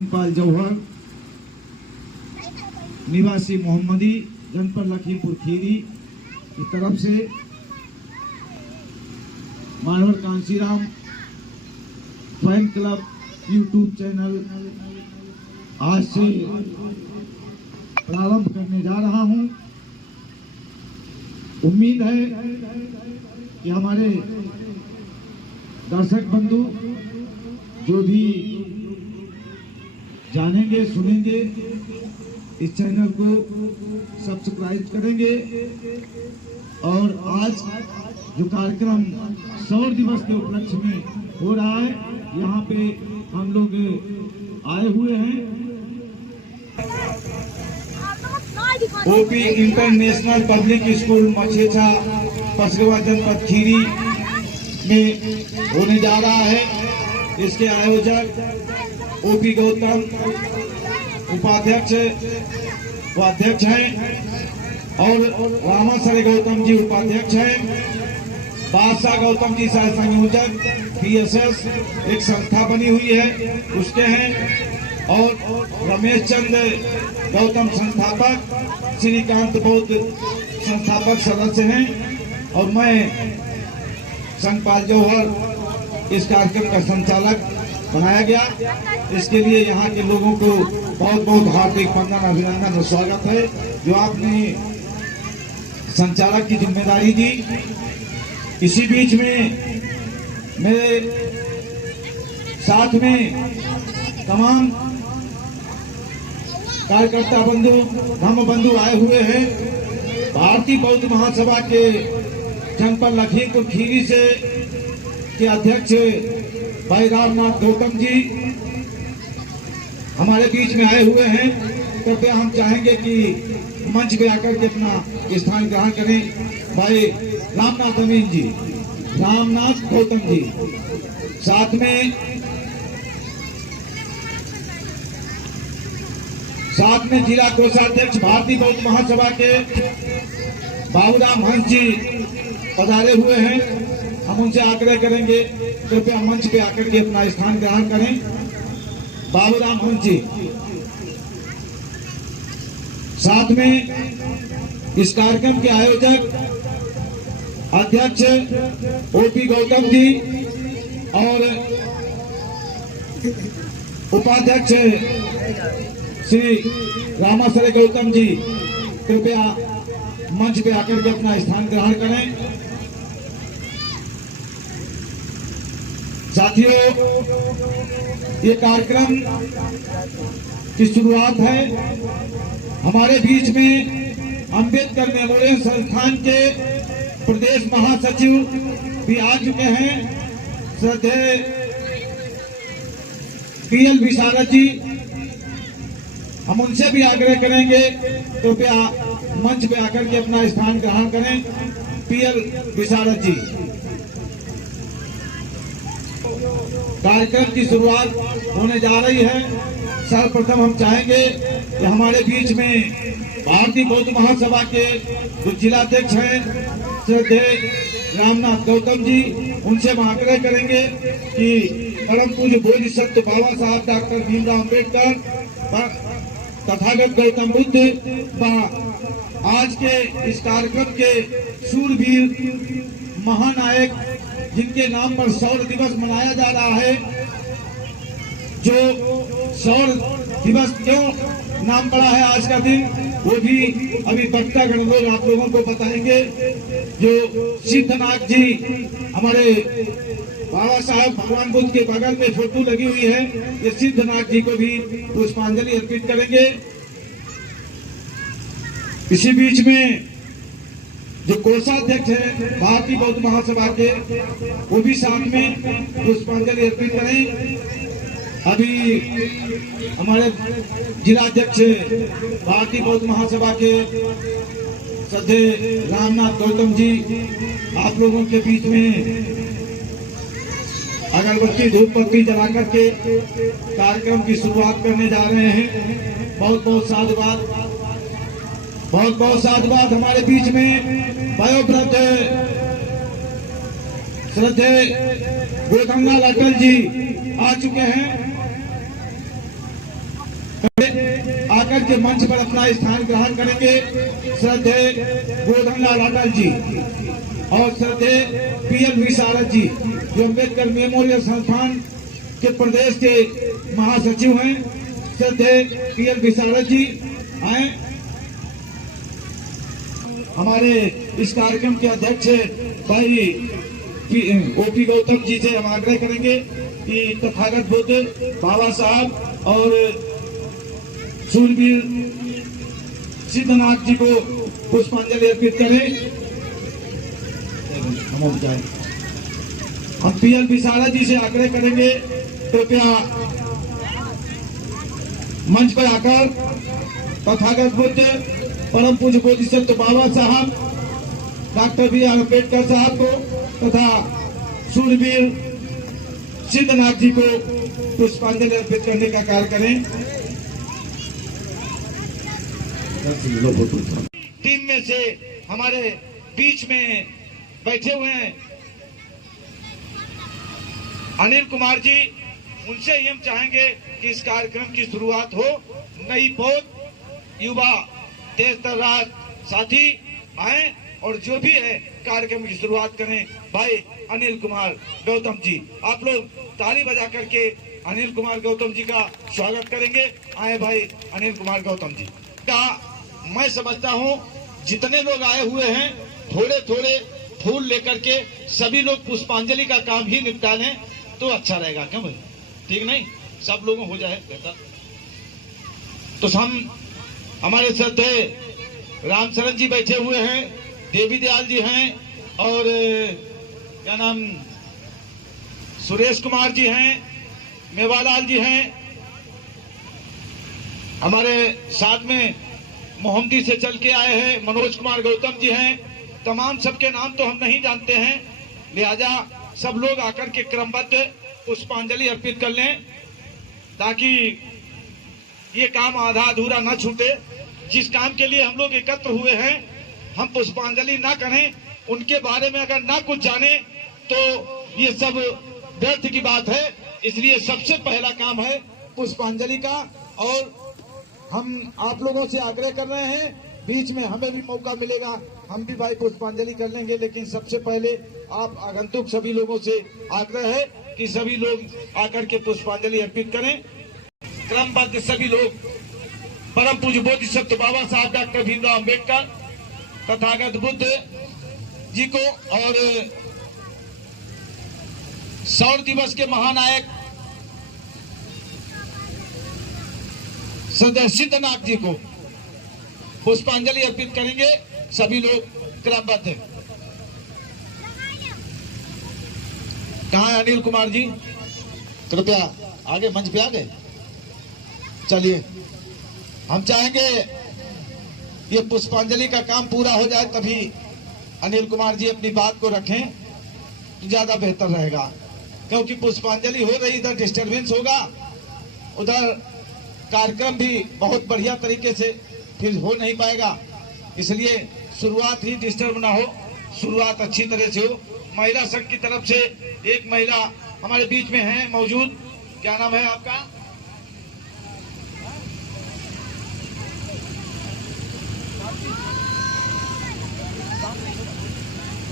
पाल जौहर निवासी मोहम्मदी जनपद लखीमपुर खीरी की तरफ से मानवर Kanshi Ram fan club YouTube channel आज से प्रारंभ करने जा रहा हूं। उम्मीद है कि हमारे दर्शक बंधु जो भी जानेंगे सुनेंगे इस चैनल को सब्सक्राइब करेंगे। और आज जो कार्यक्रम सौर दिवस के उपलक्ष्य में हो रहा है, यहाँ पे हम लोग आए हुए हैं। ओपी इंटरनेशनल पब्लिक स्कूल मछेछा पसरवा जनपद खीरी में होने जा रहा है। इसके आयोजक ओपी गौतम उपाध्यक्ष व अध्यक्ष हैं और रामासरे गौतम जी उपाध्यक्ष हैं। बादशाह गौतम जी सह संयोजक PSS एक संस्था बनी हुई है उसके हैं। और रमेश चंद्र गौतम संस्थापक, श्रीकांत बौद्ध संस्थापक सदस्य हैं और मैं संगपाल जौहर इस कार्यक्रम का संचालक बनाया गया। इसके लिए यहाँ के लोगों को बहुत बहुत हार्दिक वंदन, अभिनंदन और स्वागत है जो आपने संचालक की जिम्मेदारी दी। इसी बीच में मेरे साथ में तमाम कार्यकर्ता बंधु धर्म बंधु आए हुए हैं। भारतीय बौद्ध महासभा के जनपद लखीमपुर खीरी से के अध्यक्ष भाई रामनाथ गौतम जी हमारे बीच में आए हुए हैं। कृपया हम चाहेंगे कि मंच पे आकर के अपना स्थान ग्रहण करें। भाई रामनाथ अमीन जी, रामनाथ गौतम जी, साथ में जिला कोषाध्यक्ष भारतीय बौद्ध महासभा के बाबूराम हंस जी पधारे हुए हैं। हम उनसे आग्रह करेंगे कृपया मंच पे आकर के अपना स्थान ग्रहण करें। बाबूराम हंस जी, साथ में इस कार्यक्रम के आयोजक अध्यक्ष ओपी गौतम जी और उपाध्यक्ष श्री रामासरे गौतम जी, कृपया मंच पे आकर के अपना स्थान ग्रहण करें। साथियों, ये कार्यक्रम की शुरुआत है। हमारे बीच में अम्बेडकर मेमोरियल संस्थान के प्रदेश महासचिव भी आ चुके हैं, श्रद्धेय PL विशारद जी। हम उनसे भी आग्रह करेंगे कृपया मंच पे आकर के अपना स्थान ग्रहण करें। PL विशारद जी, कार्यक्रम की शुरुआत होने जा रही है। सर्वप्रथम हम चाहेंगे कि हमारे बीच में भारतीय बौद्ध महासभा के जो जिलाध्यक्ष हैं श्रद्धेय रामनाथ गौतम जी, उनसे हम आग्रह करेंगे कि परम पूज्य बोधिसत्व बाबा साहब डॉक्टर भीमराव अम्बेडकर तथागत गौतम बुद्ध व आज के इस कार्यक्रम के शूरवीर महानायक जिनके नाम पर सौर दिवस मनाया जा रहा है, जो सौर दिवस क्यों नाम पड़ा है आज का दिन, वो भी अभी वक्तागण लोग आप लोगों को बताएंगे। जो सिद्धनाथ जी, हमारे बाबा साहब भगवान बुद्ध के बगल में फोटो लगी हुई है, ये सिद्धनाथ जी को भी पुष्पांजलि अर्पित करेंगे। इसी बीच में जो कोषाध्यक्ष है भारतीय बौद्ध महासभा के, वो भी साथ में पुष्पांजलि अर्पित करें। अभी हमारे जिलाध्यक्ष भारतीय बौद्ध महासभा के श्रद्धेय रामनाथ गौतम जी आप लोगों के बीच में अगरबत्ती धूप बत्ती जला करके कार्यक्रम की शुरुआत करने जा रहे हैं। बहुत बहुत साधुवाद, बहुत बहुत साधुवाद। हमारे बीच में वयोवृद्ध श्रद्धेय गोगंगा लटल जी आ चुके हैं। आकर के मंच पर अपना स्थान ग्रहण करेंगे श्रद्धेय गोधनलाल अटल जी और श्रद्धेय पीएल विशारद जी, जो अम्बेडकर मेमोरियल संस्थान के प्रदेश के महासचिव हैं। श्रद्धेय पीएल विशारद जी आए। हमारे इस कार्यक्रम के अध्यक्ष भाई ओपी गौतम जी से हम आग्रह करेंगे कि तथागत बुद्ध बाबा साहब और शूरवीर सिद्धनाथ जी को पुष्पांजलि अर्पित करें। हम पीएल विशारद जी से आग्रह करेंगे कृपया मंच पर आकर तथागत बुद्ध परम पूज्य बोधिसत्व बाबा साहब डॉक्टर बी आर अम्बेडकर साहब को तथा शूरवीर सिद्धनाथ जी को पुष्पांजलि अर्पित करने का कार्य करें। टीम में से हमारे बीच में बैठे हुए हैं अनिल कुमार जी, उनसे ही हम चाहेंगे कि इस कार्यक्रम की शुरुआत हो। नई पौध युवा तेज तर्रार साथी आए और जो भी है कार्यक्रम की शुरुआत करें। भाई अनिल कुमार गौतम जी, आप लोग ताली बजा करके अनिल कुमार गौतम जी का स्वागत करेंगे। आए भाई अनिल कुमार गौतम जी का मैं समझता हूँ जितने लोग आए हुए हैं थोड़े थोड़े फूल लेकर के सभी लोग पुष्पांजलि का काम ही निपटा लें तो अच्छा रहेगा। क्यों भाई, ठीक नहीं? सब लोगों हो जाए बेहतर। तो हम हमारे श्रद्धेय रामचरण जी बैठे हुए हैं, देवी दयाल जी हैं और क्या नाम सुरेश कुमार जी हैं, मेवालाल जी हैं, हमारे साथ में मोहम्मदी से चल के आए हैं मनोज कुमार गौतम जी हैं। तमाम सबके नाम तो हम नहीं जानते हैं, लिहाजा सब लोग आकर के क्रमबद्ध पुष्पांजलि अर्पित कर लें ताकि ये काम आधा अधूरा न छूटे। जिस काम के लिए हम लोग एकत्र हुए हैं हम पुष्पांजलि ना करें, उनके बारे में अगर ना कुछ जाने तो ये सब व्यर्थ की बात है। इसलिए सबसे पहला काम है पुष्पांजलि का और हम आप लोगों से आग्रह कर रहे हैं, बीच में हमें भी मौका मिलेगा हम भी भाई पुष्पांजलि कर लेंगे, लेकिन सबसे पहले आप आगंतुक सभी लोगों से आग्रह है कि सभी लोग आकर के पुष्पांजलि अर्पित करें। क्रमबद्ध सभी लोग परम पूज्य बोधिसत्व बाबा साहब डॉक्टर भीमराव अम्बेडकर तथागत बुद्ध जी को और 100 दिवस के महानायक श्रद्धेय सिद्धनाथ जी को पुष्पांजलि अर्पित करेंगे। सभी लोग क्रमबद्ध हैं। कहाँ है अनिल कुमार जी? कृपया आगे मंच पे आ गए। चलिए, हम चाहेंगे ये पुष्पांजलि का काम पूरा हो जाए तभी अनिल कुमार जी अपनी बात को रखें तो ज्यादा बेहतर रहेगा, क्योंकि पुष्पांजलि हो रही, इधर डिस्टरबेंस होगा, उधर कार्यक्रम भी बहुत बढ़िया तरीके से फिर हो नहीं पाएगा। इसलिए शुरुआत ही डिस्टर्ब ना हो, शुरुआत अच्छी तरह से हो। महिला संघ की तरफ से एक महिला हमारे बीच में है मौजूद, क्या नाम है आपका?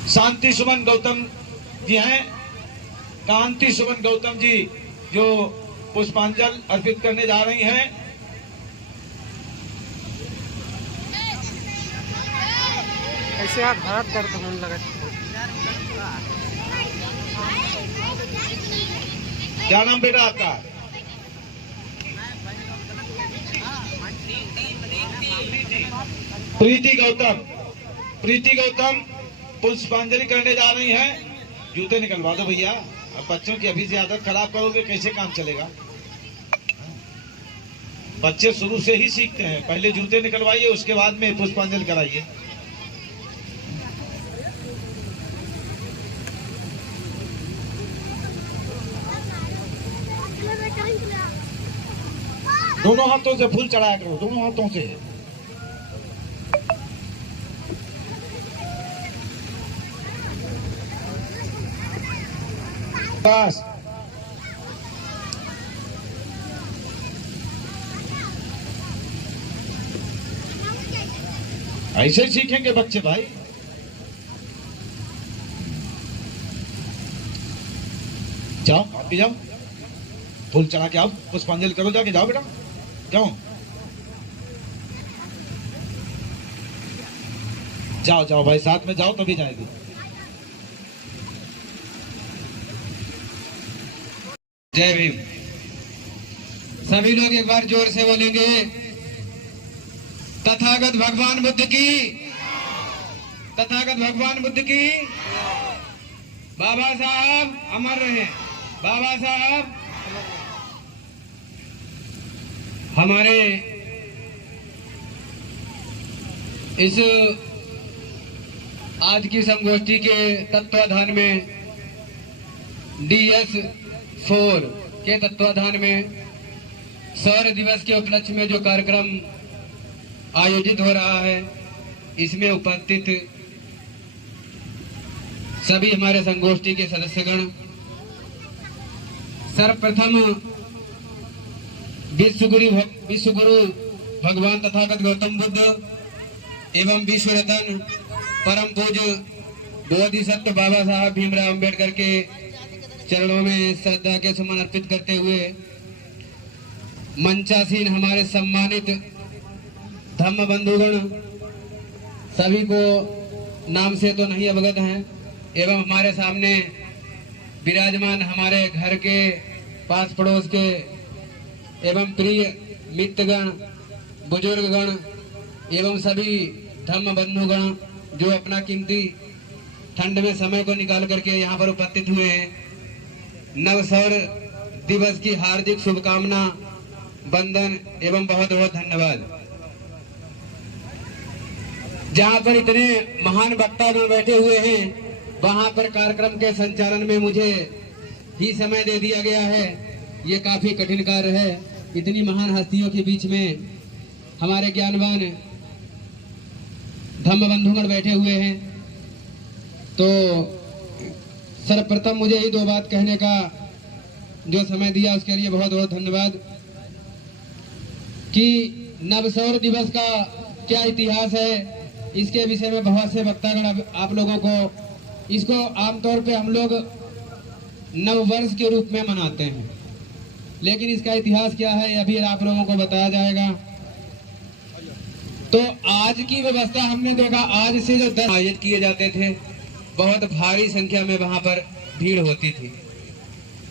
शांति सुमन गौतम जी हैं। कांति सुमन गौतम जी जो पुष्पांजलि अर्पित करने जा रही हैं। ऐसे हाथ दर्द होने लगा। क्या नाम बेटा आपका? प्रीति गौतम। प्रीति गौतम पुष्पांजलि करने जा रही हैं। जूते निकलवा दो भैया, अब बच्चों की अभी से आदत खराब करोगे कैसे काम चलेगा? बच्चे शुरू से ही सीखते हैं, पहले जूते निकलवाइए उसके बाद में पुष्पांजलि कराइए। दोनों हाथों से फूल चढ़ाया करो, दोनों हाथों से। बस ऐसे ही सीखेंगे बच्चे भाई। जाओ आप भी जाओ, फूल चढ़ा के आओ, पुष्पांजलि करो, जाके जाओ बेटा। क्यों? जाओ जाओ भाई, साथ में जाओ तभी जाएगी। जय भीम। सभी लोग एक बार जोर से बोलेंगे, तथागत भगवान बुद्ध की, तथागत भगवान बुद्ध की। बाबा साहब अमर रहे, बाबा साहब। हमारे इस आज की संगोष्ठी के तत्वाधान में DS4 के तत्वाधान में सौर दिवस के उपलक्ष्य में जो कार्यक्रम आयोजित हो रहा है, इसमें उपस्थित सभी हमारे संगोष्ठी के सदस्यगण, सर्वप्रथम विश्वगुरु भगवान तथागत गौतम बुद्ध एवं विश्व रत्न परम पूज्य बोधिसत्व बाबा साहब भीमराव अंबेडकर के चरणों में श्रद्धा के सुमन अर्पित करते हुए मंचासीन हमारे सम्मानित धम्म बंधुगण, सभी को नाम से तो नहीं अवगत हैं, एवं हमारे सामने विराजमान हमारे घर के पास पड़ोस के एवं प्रिय मित्रगण, बुजुर्गगण एवं सभी धम्म बंधुगण जो अपना कीमती ठंड में समय को निकाल करके यहाँ पर उपस्थित हुए हैं, नव सौर दिवस की हार्दिक शुभकामना, वंदन एवं बहुत बहुत धन्यवाद। जहाँ पर इतने महान वक्ता में बैठे हुए हैं, वहाँ पर कार्यक्रम के संचालन में मुझे ही समय दे दिया गया है। ये काफी कठिन कार्य है। इतनी महान हस्तियों के बीच में हमारे ज्ञानवान धम्म बंधुगण बैठे हुए हैं, तो सर्वप्रथम मुझे ही दो बात कहने का जो समय दिया उसके लिए बहुत बहुत धन्यवाद। कि नवसौर दिवस का क्या इतिहास है, इसके विषय में बहुत से वक्तागण आप लोगों को, इसको आमतौर पे हम लोग नववर्ष के रूप में मनाते हैं, लेकिन इसका इतिहास क्या है अभी आप लोगों को बताया जाएगा। तो आज की व्यवस्था हमने देखा, आज से जो 10 आयोजित किए जाते थे, बहुत भारी संख्या में वहां पर भीड़ होती थी।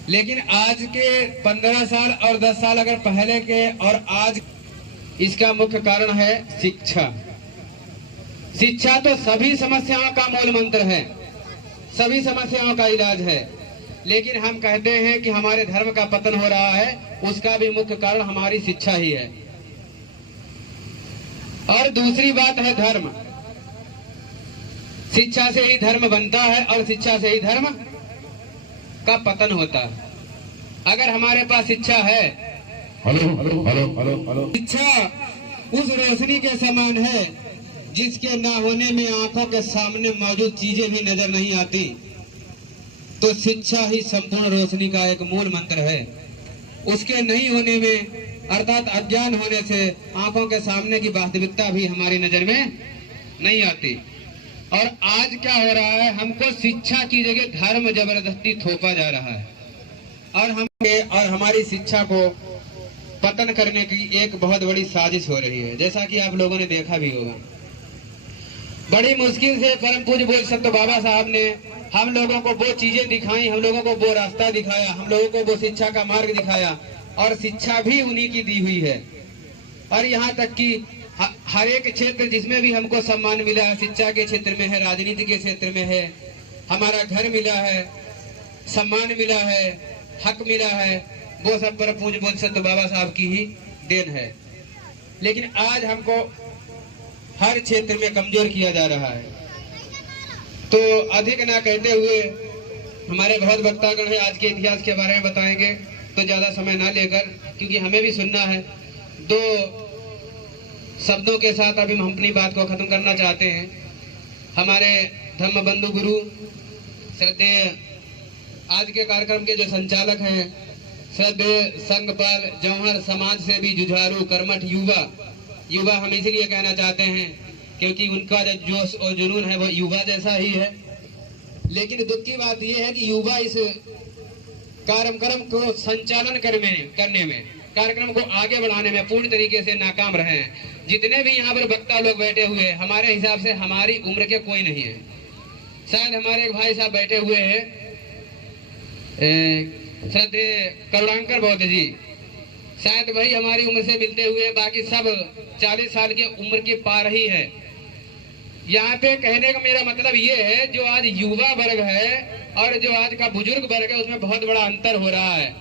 लेकिन आज के 15 साल और 10 साल अगर पहले के और आज, इसका मुख्य कारण है शिक्षा। शिक्षा तो सभी समस्याओं का मूल मंत्र है, सभी समस्याओं का इलाज है। लेकिन हम कहते हैं कि हमारे धर्म का पतन हो रहा है, उसका भी मुख्य कारण हमारी शिक्षा ही है। और दूसरी बात है धर्म। शिक्षा से ही धर्म बनता है और शिक्षा से ही धर्म का पतन होता है। अगर हमारे पास शिक्षा है, शिक्षा उस रोशनी के समान है जिसके ना होने में आंखों के सामने मौजूद चीजें भी नजर नहीं आती। तो शिक्षा ही संपूर्ण रोशनी का एक मूल मंत्र है। उसके नहीं होने में, अर्थात अज्ञान होने से, आंखों के सामने की वास्तविकता भी हमारी नजर में नहीं आती। और आज क्या हो रहा है, हमको शिक्षा की जगह धर्म जबरदस्ती थोपा जा रहा है और हमारी शिक्षा को पतन करने की एक बहुत बड़ी साजिश हो रही है। जैसा कि आप लोगों ने देखा भी होगा, बड़ी मुश्किल से परम पूज्य बोधिसत्व बाबा साहब ने हम लोगों को वो चीजें दिखाई, हम लोगों को वो रास्ता दिखाया, हम लोगों को वो शिक्षा का मार्ग दिखाया, और शिक्षा भी उन्हीं की दी हुई है। और यहाँ तक कि हर एक क्षेत्र जिसमें भी हमको सम्मान मिला है, शिक्षा के क्षेत्र में है, राजनीति के क्षेत्र में है, हमारा घर मिला है, सम्मान मिला है, हक मिला है, वो सब परम पूज्य बोधिसत्व बाबा साहब की ही देन है। लेकिन आज हमको हर क्षेत्र में कमजोर किया जा रहा है। तो अधिक ना कहते हुए, हमारे बहुत वक्तागण है, आज के इतिहास के बारे में बताएंगे, तो ज्यादा समय ना लेकर, क्योंकि हमें भी सुनना है। दो शब्दों के साथ अभी हम अपनी बात को खत्म करना चाहते हैं। हमारे धम्म बंधु गुरु श्रद्धेय आज के कार्यक्रम के जो संचालक हैं, श्रद्धेय संघपाल जौहर, समाज से भी जुझारू कर्मठ युवा हम इसीलिए कहना चाहते हैं क्योंकि उनका जो जोश और जुनून है वो युवा जैसा ही है। लेकिन दुख की बात यह है कि युवा इस कार्यक्रम को संचालन करने में, कार्यक्रम को आगे बढ़ाने में पूर्ण तरीके से नाकाम रहे हैं। जितने भी यहाँ पर वक्ता लोग बैठे हुए हैं, हमारे हिसाब से हमारी उम्र के कोई नहीं है। शायद हमारे एक भाई साहब बैठे हुए हैं, श्रद्धेय करुणाकर बौद्ध जी, शायद वही हमारी उम्र से मिलते हुए, बाकी सब 40 साल की उम्र की पार ही है। यहाँ पे कहने का मेरा मतलब ये है, जो आज युवा वर्ग है और जो आज का बुजुर्ग वर्ग है, उसमें बहुत बड़ा अंतर हो रहा है।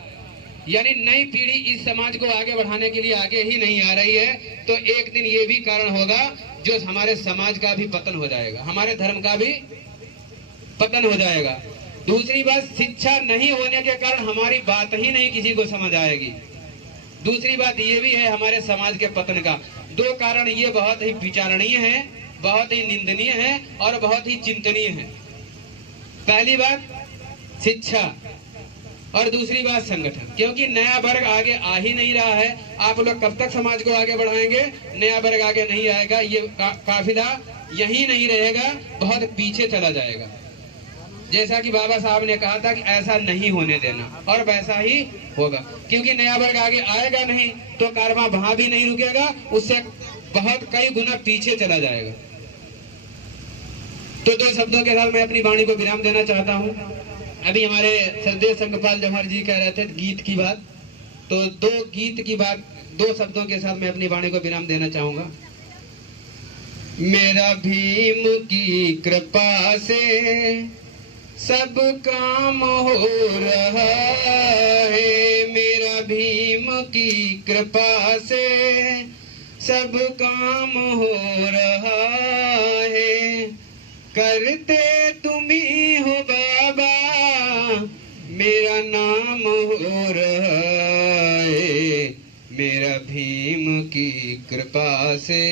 यानी नई पीढ़ी इस समाज को आगे बढ़ाने के लिए आगे ही नहीं आ रही है। तो एक दिन ये भी कारण होगा जो हमारे समाज का भी पतन हो जाएगा, हमारे धर्म का भी पतन हो जाएगा। दूसरी बात, शिक्षा नहीं होने के कारण हमारी बात ही नहीं किसी को समझ आएगी। दूसरी बात ये भी है हमारे समाज के पतन का। दो कारण ये बहुत ही विचारणीय है, बहुत ही निंदनीय है और बहुत ही चिंतनीय है। पहली बात शिक्षा और दूसरी बात संगठन, क्योंकि नया वर्ग आगे आ ही नहीं रहा है। आप लोग कब तक समाज को आगे बढ़ाएंगे? नया वर्ग आगे नहीं आएगा, ये काफिला यही नहीं रहेगा, बहुत पीछे चला जाएगा। जैसा कि बाबा साहब ने कहा था कि ऐसा नहीं होने देना, और वैसा ही होगा, क्योंकि नया वर्ग आगे आएगा नहीं तो कारवां वहां भी नहीं रुकेगा, उससे बहुत कई गुना पीछे चला जाएगा। तो दो शब्दों के साथ मैं अपनी वाणी को विराम देना चाहता हूँ। अभी हमारे श्रद्धेय संगपाल जौहर जी कह रहे थे गीत की बात, तो दो गीत की बात दो शब्दों के साथ मैं अपनी वाणी को विराम देना चाहूंगा। मेरा भीम की कृपा से सब काम हो रहा है, मेरा भीम की कृपा से सब काम हो रहा है। करते तुम ही हो बाबा, मेरा नाम हो रहा है। मेरा भीम की कृपा से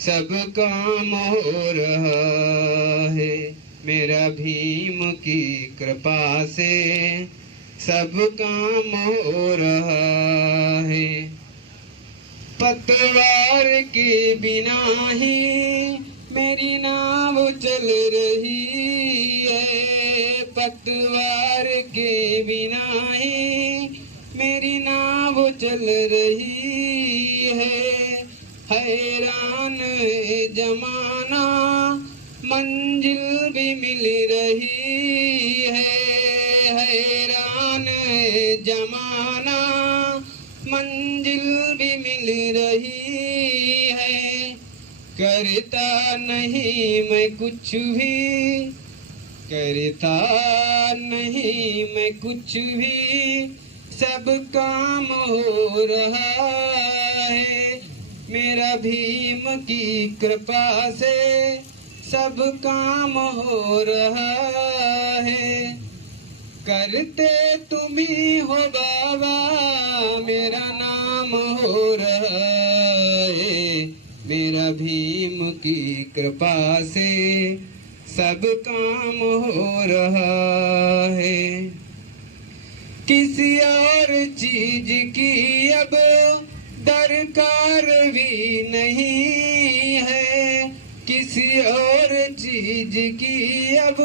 सब काम हो रहा है, मेरा भीम की कृपा से सब काम हो रहा है। पतवार के बिना ही मेरी नाव चल रही है, पतवार के बिना ही मेरी नाव चल रही है। हैरान है जमाना मंजिल भी मिल रही है, हैरान है जमाना मंजिल भी मिल रही है। करता नहीं मैं कुछ भी, करता नहीं मैं कुछ भी, सब काम हो रहा है। मेरा भीम की कृपा से सब काम हो रहा है। करते तुम ही हो बाबा, मेरा नाम हो रहा है। मेरा भीम की कृपा से सब काम हो रहा है। किसी और चीज की अब दरकार भी नहीं है, किसी और चीज की अब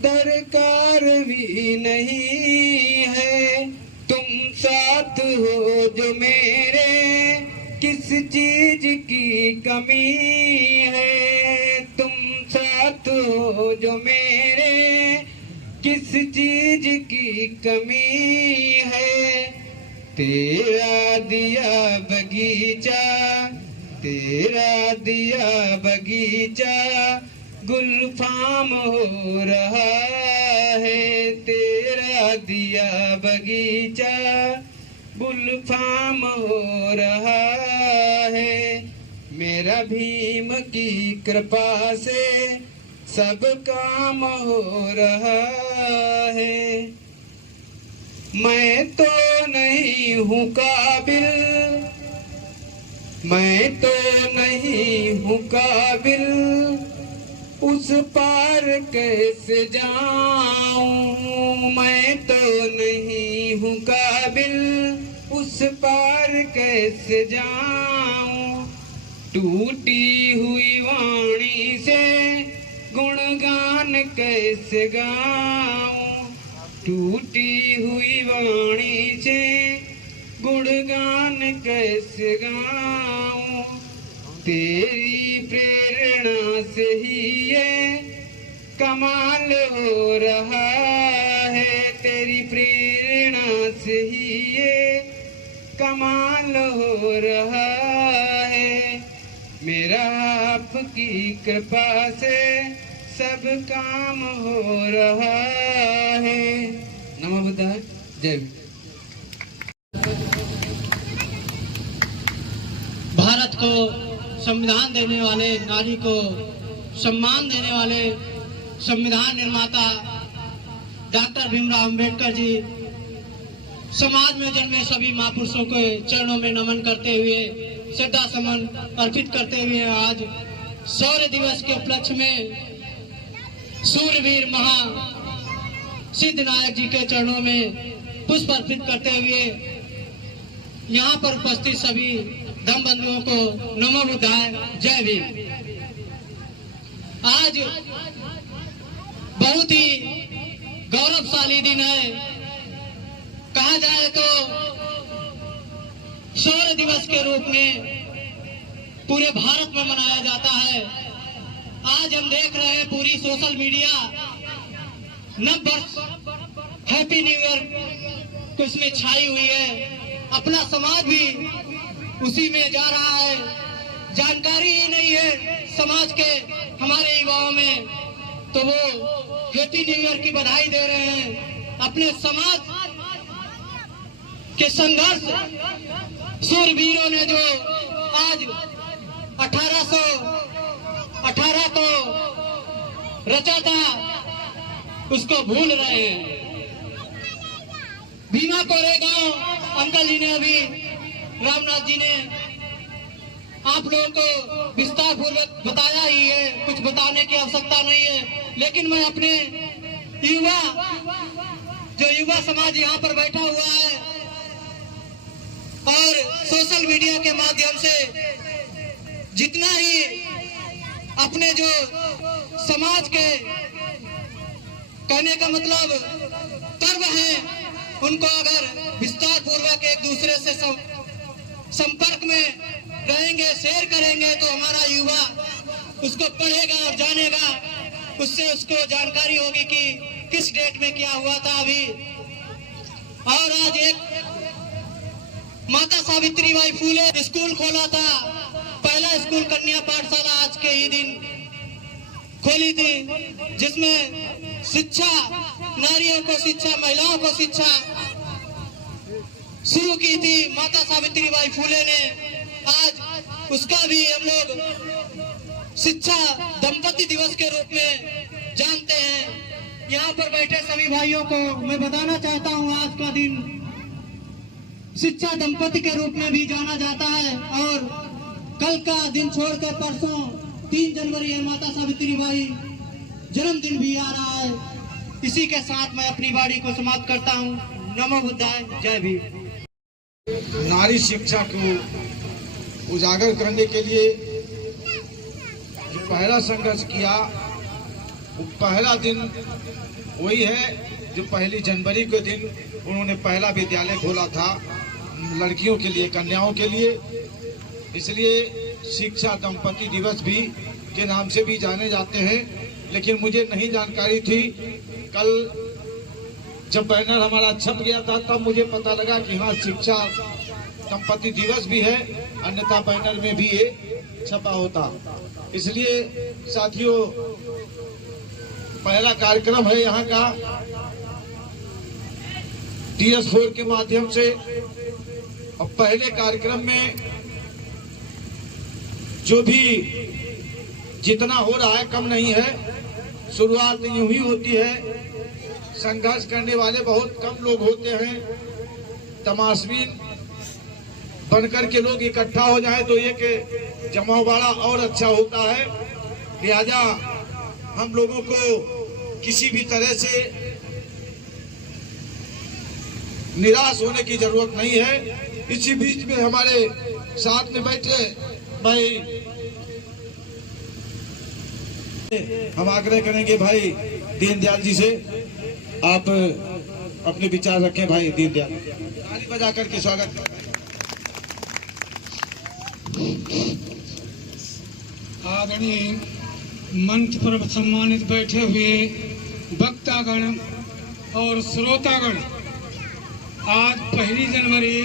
दरकार भी नहीं है। तुम साथ हो जो मेरे, किस चीज की कमी है। तुम साथ हो जो मेरे, किस चीज की कमी है। तेरा दिया बगीचा, तेरा दिया बगीचा गुलफाम हो रहा है। तेरा दिया बगीचा गुलफाम हो रहा है। मेरा भीम की कृपा से सब काम हो रहा है। मैं तो नहीं हूँ काबिल, मैं तो नहीं हूँ काबिल, उस पार कैसे जाऊं। मैं तो नहीं हूँ काबिल, उस पार कैसे जाऊं। टूटी हुई वाणी से गुणगान कैसे गाऊं, टूटी हुई वाणी से गुणगान कैसे गाऊं, तेरी प्रेरणा से ही ये कमाल हो रहा है, तेरी प्रेरणा से ही ये कमाल हो रहा है, मेरा आपकी कृपा से सब काम हो रहा है। नमो बुद्धाय, जय भीम। भारत को संविधान देने वाले, नारी को सम्मान देने वाले संविधान निर्माता डॉक्टर भीमराव अंबेडकर जी समाज में जन्मे सभी महापुरुषों के चरणों में नमन करते हुए, श्रद्धा सुमन अर्पित करते हुए आज शौर्य दिवस के उपलक्ष्य में सूरवीर महा सिद्ध नायक जी के चरणों में पुष्प अर्पित करते हुए यहाँ पर उपस्थित सभी धर्म बंधुओं को नमो बुद्धाय, जय भीम। आज बहुत ही गौरवशाली दिन है। कहा जाए तो शौर्य दिवस के रूप में पूरे भारत में मनाया जाता है। आज हम देख रहे हैं पूरी सोशल मीडिया नव वर्ष हैप्पी न्यू ईयर को इसमें छाई हुई है। अपना समाज भी उसी में जा रहा है। जानकारी ही नहीं है समाज के हमारे युवाओं में, तो वो हैप्पी न्यू ईयर की बधाई दे रहे हैं। अपने समाज के संघर्ष सूरवीरों ने जो आज 1818 को रचा था उसको भूल रहे हैं। भीमा कोरेगांव अंकल जी ने, अभी रामनाथ जी ने आप लोगों को विस्तार पूर्वक बताया ही है, कुछ बताने की आवश्यकता नहीं है। लेकिन मैं अपने युवा समाज यहाँ पर बैठा हुआ है और सोशल मीडिया के माध्यम से जितना ही अपने जो समाज के कहने का मतलब पर्व है उनको अगर विस्तार पूर्वक एक दूसरे से संपर्क में रहेंगे, शेयर करेंगे, तो हमारा युवा उसको पढ़ेगा और जानेगा। उससे उसको जानकारी होगी कि किस डेट में क्या हुआ था अभी। और आज एक माता सावित्रीबाई फूले स्कूल खोला था, पहला स्कूल कन्या पाठशाला आज के ही दिन खोली थी, जिसमें शिक्षा, नारियों को शिक्षा, महिलाओं को शिक्षा शुरू की थी माता सावित्रीबाई फूले ने। आज उसका भी हम लोग शिक्षा दंपति दिवस के रूप में जानते हैं। यहाँ पर बैठे सभी भाइयों को मैं बताना चाहता हूँ, आज का दिन शिक्षा दंपति के रूप में भी जाना जाता है। और कल का दिन छोड़कर परसों 3 जनवरी है, माता सावित्रीबाई जन्मदिन भी आ रहा है। इसी के साथ मैं अपनी वाणी को समाप्त करता हूँ। नमो बुद्धाय, जय भीम। नारी शिक्षा को उजागर करने के लिए जो पहला संघर्ष किया, वो पहला दिन वही है जो 1 जनवरी के दिन उन्होंने पहला विद्यालय खोला था लड़कियों के लिए, कन्याओं के लिए। इसलिए शिक्षा दंपति दिवस भी के नाम से भी जाने जाते हैं। लेकिन मुझे नहीं जानकारी थी, कल जब बैनर हमारा छप गया था तब मुझे पता लगा कि हाँ, शिक्षा दंपति दिवस भी है, अन्यथा बैनर में भी ये छपा होता। इसलिए साथियों, पहला कार्यक्रम है यहाँ का TS4 के माध्यम से। और पहले कार्यक्रम में जो भी जितना हो रहा है कम नहीं है। शुरुआत यूं ही होती है, संघर्ष करने वाले बहुत कम लोग होते हैं। तमाशबीन बनकर के लोग इकट्ठा हो जाए तो एक जमावड़ा और अच्छा होता है। लिहाजा हम लोगों को किसी भी तरह से निराश होने की जरूरत नहीं है। इसी बीच में हमारे साथ में बैठे भाई हम आग्रह करेंगे भाई दीनदयाल जी से, आप अपने विचार रखें भाई दीनदयाल। ताली बजा करके स्वागत। आदरणीय मंच पर सम्मानित बैठे हुए वक्तागण और श्रोतागण, आज 1 जनवरी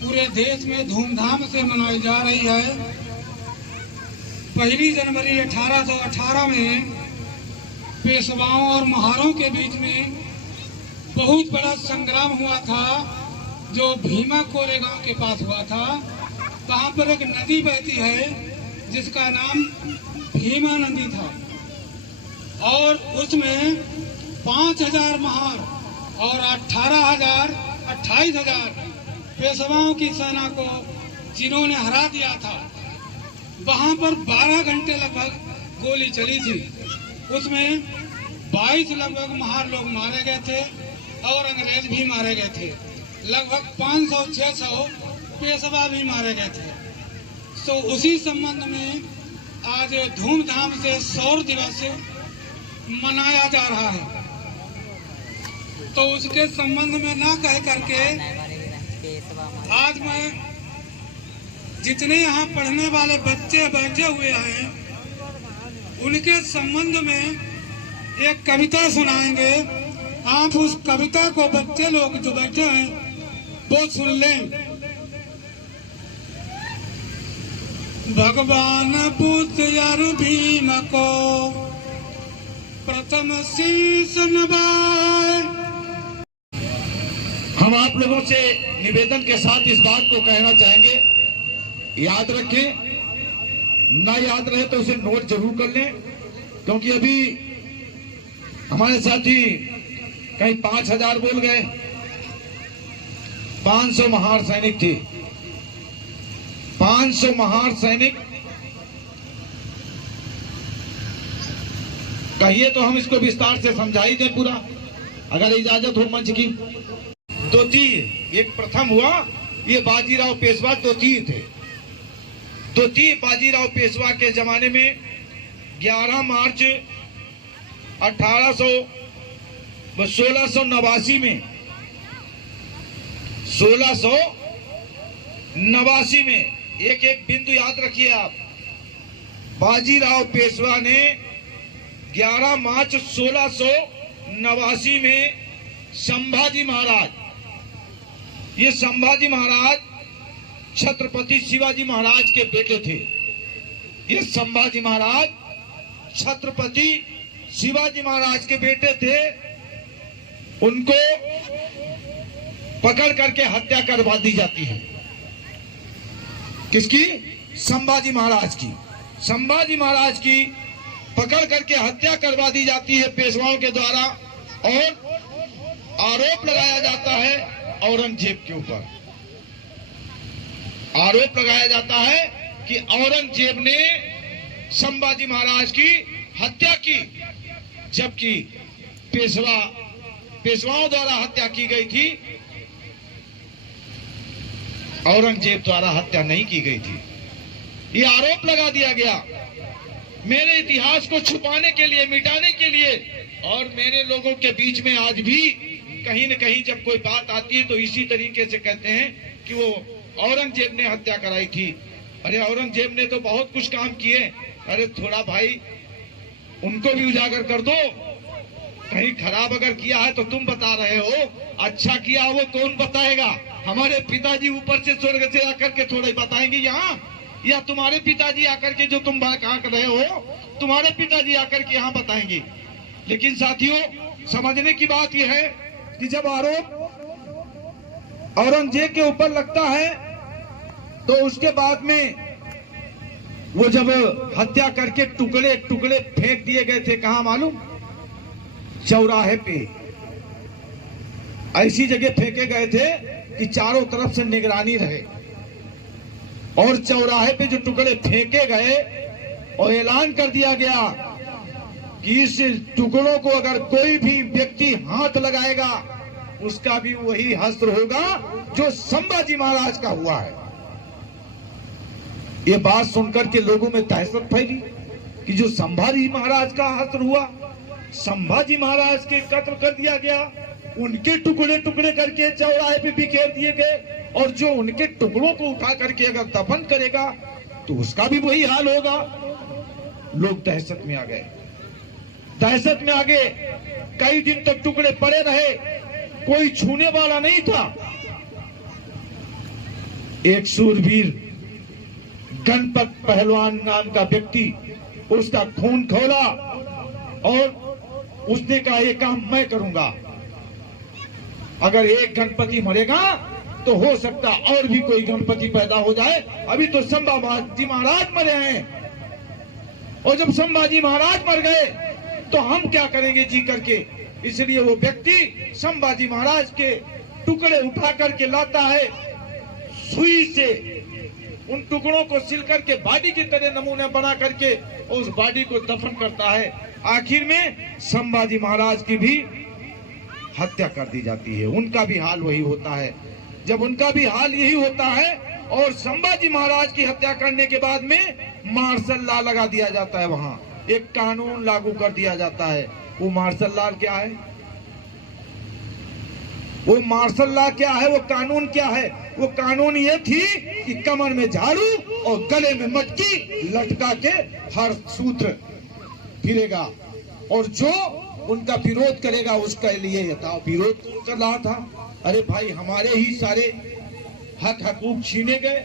पूरे देश में धूमधाम से मनाई जा रही है। 1 जनवरी 1818 में पेशवाओं और महारों के बीच में बहुत बड़ा संग्राम हुआ था, जो भीमा कोरेगांव के पास हुआ था। वहाँ पर एक नदी बहती है जिसका नाम भीमा नदी था, और उसमें 5000 महार और 28,000 पेशवाओं की सेना को जिन्होंने हरा दिया था। वहां पर 12 घंटे लगभग गोली चली थी। उसमें 22 लगभग महार लोग मारे गए थे और अंग्रेज भी मारे गए थे। लगभग 500-600 पेशवा भी मारे गए थे। तो उसी संबंध में आज धूमधाम से शौर्य दिवस मनाया जा रहा है। तो उसके संबंध में ना कह करके आज मैं जितने यहाँ पढ़ने वाले बच्चे बैठे हुए हैं उनके संबंध में एक कविता सुनाएंगे। आप उस कविता को बच्चे लोग जो बैठे हैं वो सुन लें। भगवान बुद्ध यार भीम को प्रथम शीश नवाए। हम आप लोगों से निवेदन के साथ इस बात को कहना चाहेंगे, याद रखें, ना याद रहे तो उसे नोट जरूर कर लें, क्योंकि अभी हमारे साथी कहीं 5000 बोल गए। 500 महार सैनिक थे। 500 महार सैनिक कहिए तो हम इसको विस्तार से समझा ही दें पूरा, अगर इजाजत हो मंच की। द्वितीय एक प्रथम हुआ, ये बाजीराव पेशवा द्वितीय थे। द्वितीय बाजीराव पेशवा के जमाने में 11 मार्च 1689 में 1689 में एक बिंदु याद रखिए आप। बाजीराव पेशवा ने 11 मार्च 1689 में संभाजी महाराज, ये संभाजी महाराज छत्रपति शिवाजी महाराज के बेटे थे। ये संभाजी महाराज छत्रपति शिवाजी महाराज के बेटे थे। उनको पकड़ करके हत्या करवा दी जाती है। किसकी? संभाजी महाराज की। संभाजी महाराज की पकड़ करके हत्या करवा दी जाती है पेशवाओं के द्वारा, और आरोप लगाया जाता है औरंगजेब के ऊपर। आरोप लगाया जाता है कि औरंगजेब ने संभाजी महाराज की हत्या की, जबकि पेशवाओं द्वारा हत्या की गई थी, औरंगजेब द्वारा हत्या नहीं की गई थी। ये आरोप लगा दिया गया मेरे इतिहास को छुपाने के लिए, मिटाने के लिए। और मेरे लोगों के बीच में आज भी कहीं न कहीं जब कोई बात आती है तो इसी तरीके से कहते हैं कि वो औरंगजेब ने हत्या कराई थी। अरे औरंगजेब ने तो बहुत कुछ काम किए। अरे थोड़ा भाई उनको भी उजागर कर दो। कहीं खराब अगर किया है तो तुम बता रहे हो, अच्छा किया वो कौन बताएगा? हमारे पिताजी ऊपर से स्वर्ग से आकर के थोड़े बताएंगे यहाँ, या तुम्हारे पिताजी आकर के, जो तुम कहा कर रहे हो, तुम्हारे पिताजी आकर के यहाँ बताएंगे। लेकिन साथियों, समझने की बात यह है कि जब आरोप औरंगजेब के ऊपर लगता है तो उसके बाद में वो जब हत्या करके टुकड़े टुकड़े फेंक दिए गए थे, कहां मालूम? चौराहे पे। ऐसी जगह फेंके गए थे कि चारों तरफ से निगरानी रहे। और चौराहे पे जो टुकड़े फेंके गए और ऐलान कर दिया गया कि इस टुकड़ों को अगर कोई भी व्यक्ति हाथ लगाएगा उसका भी वही हस्त्र होगा जो संभाजी महाराज का हुआ है। ये बात सुनकर के लोगों में दहशत फैली। कि जो संभाजी महाराज का हत्या हुआ, संभाजी महाराज के कत्ल कर दिया गया, उनके टुकड़े टुकड़े करके चौराहे पे बिखेर दिए गए, और जो उनके टुकड़ों को उठा करके अगर दफन करेगा तो उसका भी वही हाल होगा। लोग दहशत में आ गए, दहशत में आ गए। कई दिन तक टुकड़े पड़े रहे, कोई छूने वाला नहीं था। एक शूरवीर गणपत पहलवान नाम का व्यक्ति, उसका खून खौला और उसने कहा ये काम मैं करूंगा। अगर एक गणपति मरेगा तो हो सकता और भी कोई गणपति पैदा हो जाए। अभी तो संभाजी महाराज मरे हैं, और जब संभाजी महाराज मर गए तो हम क्या करेंगे जी करके। इसलिए वो व्यक्ति संभाजी महाराज के टुकड़े उठा करके लाता है, सुई से उन टुकड़ों को सिल करके बॉडी की तरह नमूने बना करके उस बॉडी को दफन करता है। आखिर में संभाजी महाराज की भी हत्या कर दी जाती है। उनका भी हाल वही होता है। जब उनका भी हाल यही होता है और संभाजी महाराज की हत्या करने के बाद में मार्शल लॉ लगा दिया जाता है, वहां एक कानून लागू कर दिया जाता है। वो मार्शल लॉ क्या है? वो मार्शल लॉ क्या है? वो कानून क्या है? वो कानून ये थी कि कमर में झाड़ू और गले में मटकी लटका के हर सूत्र फिरेगा, और जो उनका विरोध करेगा उसके लिए ये था। विरोध कौन कर रहा था? अरे भाई, हमारे ही सारे हक हकूक छीने गए,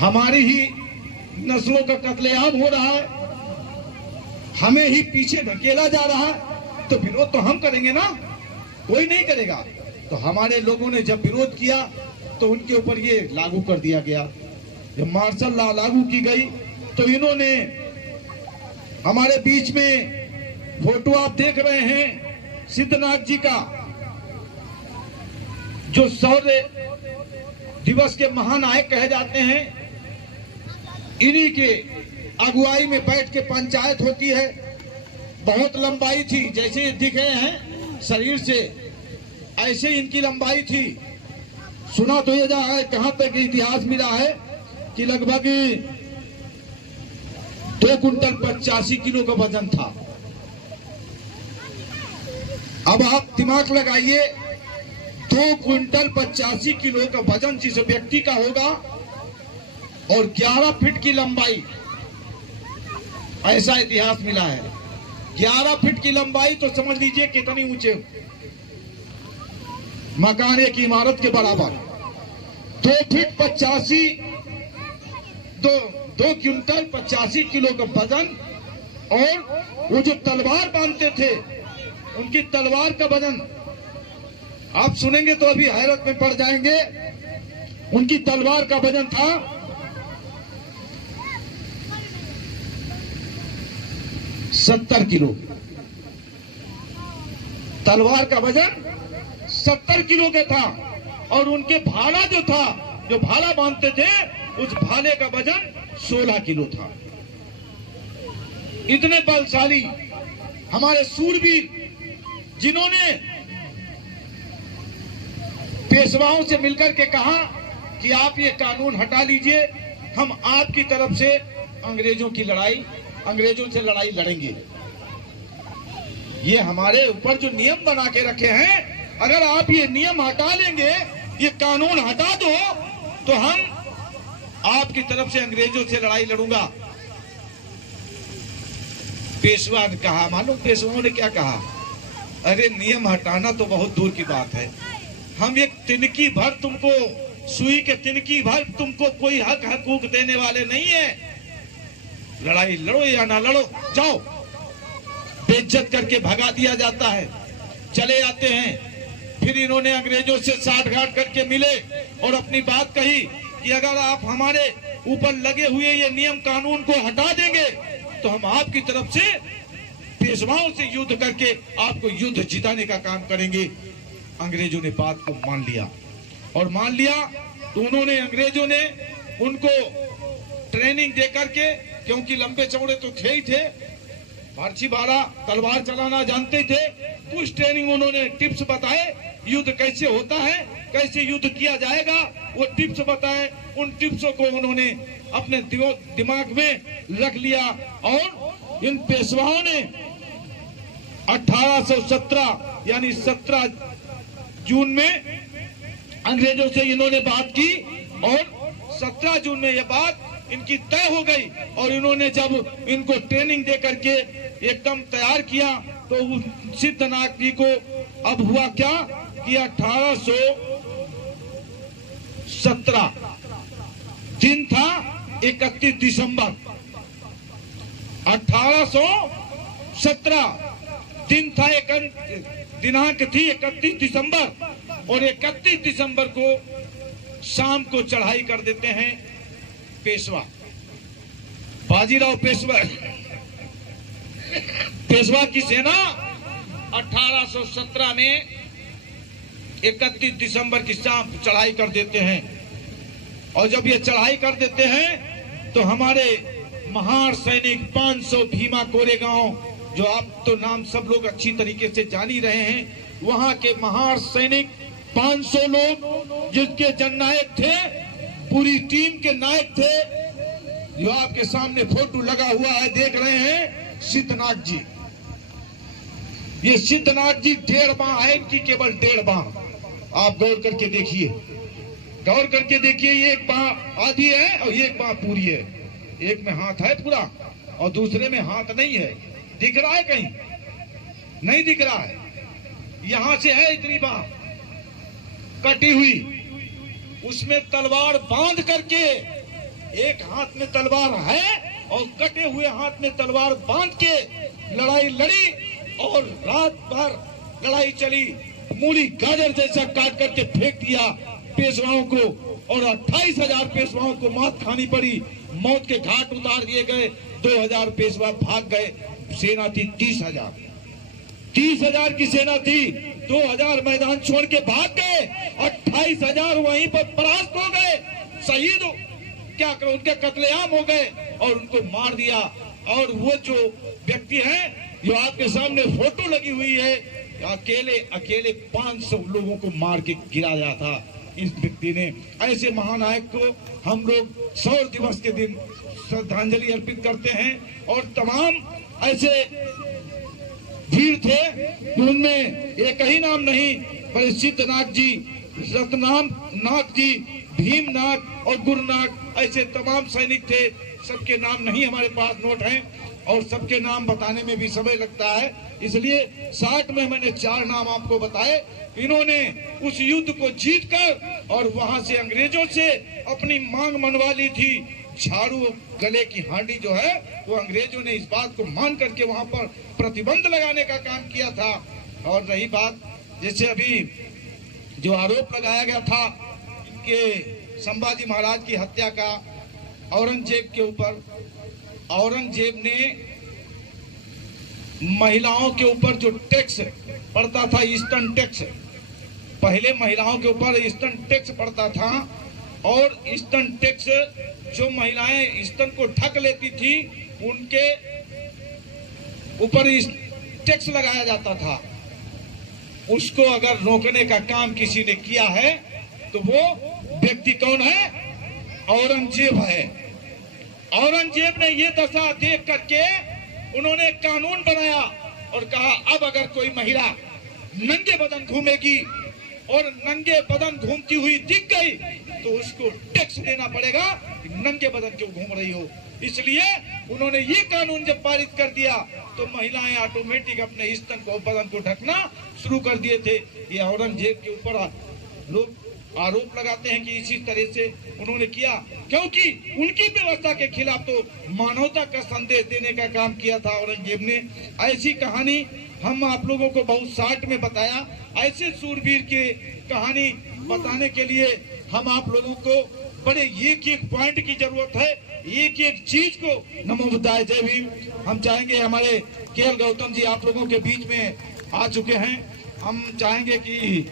हमारी ही नस्लों का कत्लेआम हो रहा है, हमें ही पीछे धकेला जा रहा है, तो विरोध तो हम करेंगे ना, कोई नहीं करेगा। तो हमारे लोगों ने जब विरोध किया तो उनके ऊपर ये लागू कर दिया गया। जब मार्शल लॉ लागू की गई तो इन्होंने हमारे बीच में, फोटो आप देख रहे हैं सिद्धनाथ जी का, जो शौर्य दिवस के महानायक कहे जाते हैं, इन्हीं के अगुवाई में बैठ के पंचायत होती है। बहुत लंबाई थी, जैसे दिख रहे हैं शरीर से ऐसे इनकी लंबाई थी। सुना तो ये जा है, कहां तक इतिहास मिला है कि लगभग 2 कुंटल 85 किलो का वजन था। अब आप दिमाग लगाइए, 2 कुंटल 85 किलो का वजन जिस व्यक्ति का होगा और 11 फीट की लंबाई, ऐसा इतिहास मिला है। 11 फीट की लंबाई तो समझ लीजिए कितनी ऊंचे, मकान एक इमारत के बराबर। 2 फीट 85, 2 क्विंटल 85 किलो का वजन, और वो जो तलवार बांधते थे, उनकी तलवार का वजन आप सुनेंगे तो अभी हैरत में पड़ जाएंगे। उनकी तलवार का वजन था 70 किलो। तलवार का वजन 70 किलो का था, और उनके भाला जो था, जो भाला बांधते थे, उस भाले का वजन 16 किलो था। इतने बलशाली हमारे सूरवीर, जिन्होंने पेशवाओं से मिलकर के कहा कि आप ये कानून हटा लीजिए, हम आपकी तरफ से अंग्रेजों से लड़ाई लड़ेंगे। ये हमारे ऊपर जो नियम बना के रखे हैं, अगर आप ये नियम हटा लेंगे, ये कानून हटा दो, तो हम आपकी तरफ से अंग्रेजों से लड़ाई लड़ूंगा। पेशवा ने कहा, मालूम पेशवाओं ने क्या कहा? अरे नियम हटाना तो बहुत दूर की बात है, हम एक तिनकी भर तुमको, सुई के तिनकी भर तुमको कोई हक हकूक देने वाले नहीं है। लड़ाई लड़ो या ना लड़ो, जाओ। बेइज्जत करके भगा दिया जाता है, चले आते हैं। फिर इन्होंने अंग्रेजों से साठ गांठ करके मिले और अपनी बात कही कि अगर आप हमारे ऊपर लगे हुए ये नियम कानून को हटा देंगे तो हम आपकी तरफ से पेशवाओं से युद्ध करके आपको युद्ध जिताने का काम करेंगे। अंग्रेजों ने बात को मान लिया, और मान लिया तो उन्होंने, अंग्रेजों ने उनको ट्रेनिंग दे करके, क्योंकि लंबे चौड़े तो थे ही थे, बर्छी भाला तलवार चलाना जानते थे, कुछ ट्रेनिंग उन्होंने टिप्स बताए युद्ध कैसे होता है, कैसे युद्ध किया जाएगा, वो टिप्स बताए। उन टिप्सों को उन्होंने अपने दिमाग में रख लिया और इन पेशवाओं ने 1817 यानी 17 जून में अंग्रेजों से इन्होंने बात की और 17 जून में यह बात इनकी तय हो गई। और इन्होंने जब इनको ट्रेनिंग दे करके एकदम तैयार किया तो सिद्धनाथ जी को अब हुआ क्या कि 1817 दिन था 31 दिसंबर, 1817 दिन था, दिनांक थी 31 दिसंबर और 31 दिसंबर को शाम को चढ़ाई कर देते हैं पेशवा बाजीराव पेशवा की सेना 1817 में 31 दिसंबर की शाम चढ़ाई कर देते हैं। और जब ये चढ़ाई कर देते हैं तो हमारे महार सैनिक 500 भीमा कोरेगांव, जो आप तो नाम सब लोग अच्छी तरीके से जान ही रहे हैं, वहां के महार सैनिक 500 लोग जिसके जननायक थे, पूरी टीम के नायक थे, जो आपके सामने फोटो लगा हुआ है देख रहे हैं, सिद्धनाथ जी। ये सिद्धनाथ जी 1.5 बाह है इनकी, केवल 1.5 बाह। आप गौर करके देखिए, गौर करके देखिए, ये एक बाह आधी है और एक बाह पूरी है। एक में हाथ है पूरा और दूसरे में हाथ नहीं है। दिख रहा है कहीं? नहीं दिख रहा है। यहां से है इतनी बाह कटी हुई, उसमें तलवार बांध करके, एक हाथ में तलवार है और कटे हुए हाथ में तलवार बांध के लड़ाई लड़ी और रात भर लड़ाई चली। मूली गाजर जैसा काट करके फेंक दिया पेशवाओं को और 28,000 पेशवाओं को मात खानी पड़ी, मौत के घाट उतार दिए गए। 2,000 पेशवा भाग गए। सेना थी 30,000 की सेना थी। 2,000 मैदान छोड़ के भाग गए, 28,000 वहीं पर परास्त हो गए, शहीद हो क्या करो, उनके कत्लेआम हो गए और उनको मार दिया। और वो जो व्यक्ति हैं, जो आपके सामने फोटो लगी हुई है, अकेले 500 लोगों को मार के गिराया था इस व्यक्ति ने। ऐसे महानायक को हम लोग शौर्य दिवस के दिन श्रद्धांजलि अर्पित करते हैं। और तमाम ऐसे वीर थे, उनमें एक ही नाम नहीं, पर सिद्धनाथ जी, रत्नाम नाथ जी, भीमनाथ और गुरुनाथ, ऐसे तमाम सैनिक थे। सबके नाम नहीं हमारे पास नोट हैं और सबके नाम बताने में भी समय लगता है, इसलिए 60 में मैंने 4 नाम आपको बताए। इन्होंने उस युद्ध को जीतकर और वहां से अंग्रेजों से अपनी मांग मनवा ली थी। झाड़ू गले की हांडी जो है, वो अंग्रेजों ने इस बात को मान करके वहां पर प्रतिबंध लगाने का काम किया था। और रही बात, जैसे अभी जो आरोप लगाया गया था इनके संभाजी महाराज की हत्या का औरंगजेब के ऊपर, औरंगजेब ने महिलाओं के ऊपर जो टैक्स पड़ता था, ईस्टर्न टैक्स, पहले महिलाओं के ऊपर ईस्टर्न टैक्स पड़ता था और ईस्टर्न टैक्स जो महिलाएं ईस्टर्न को ढक लेती थी उनके ऊपर टैक्स लगाया जाता था। उसको अगर रोकने का काम किसी ने किया है तो वो व्यक्ति कौन है? औरंगजेब है। औरंगजेब ने ये दशा देख करके उन्होंने कानून बनाया और कहा अब अगर कोई महिला नंगे बदन घूमेगी और नंगे बदन घूमती हुई दिख गई तो उसको टैक्स देना पड़ेगा कि नंगे बदन क्यों घूम रही हो। इसलिए उन्होंने ये कानून जब पारित कर दिया तो महिलाएं ऑटोमेटिक अपने स्तन को, बदन को ढकना शुरू कर दिए थे। ये औरंगजेब के ऊपर लोग आरोप लगाते हैं कि इसी तरह से उन्होंने किया, क्योंकि उनकी व्यवस्था के खिलाफ तो मानवता का संदेश देने का काम किया था औरंगजेब ने। ऐसी कहानी हम आप लोगों को बहुत शार्ट में बताया। ऐसे सूरवीर के कहानी बताने के लिए हम आप लोगों को बड़े एक पॉइंट की जरूरत है, एक चीज को। नमो बुद्धाय, जय भीम। हम चाहेंगे, हमारे केएल गौतम जी आप लोगों के बीच में आ चुके हैं। हम चाहेंगे कि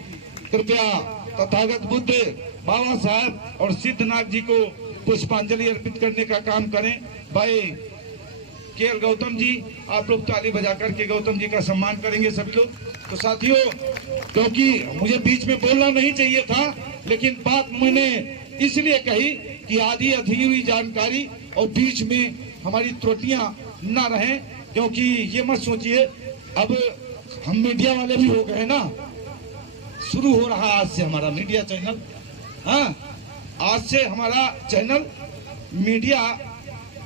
कृपया तथागत बुद्ध, बाबा साहब और सिद्धनाथ जी को पुष्पांजलि अर्पित करने का काम करें। भाई केएल गौतम जी, आप लोग ताली बजा करके गौतम जी का सम्मान करेंगे सभी लोग। तो साथियों, क्योंकि मुझे बीच में बोलना नहीं चाहिए था, लेकिन बात मैंने इसलिए कही कि आधी अधूरी जानकारी और बीच में हमारी त्रुटियां ना रहें, क्योंकि ये मत सोचिए अब हम मीडिया वाले भी हो गए ना। शुरू हो रहा आज से हमारा मीडिया चैनल। हाँ, आज से हमारा चैनल मीडिया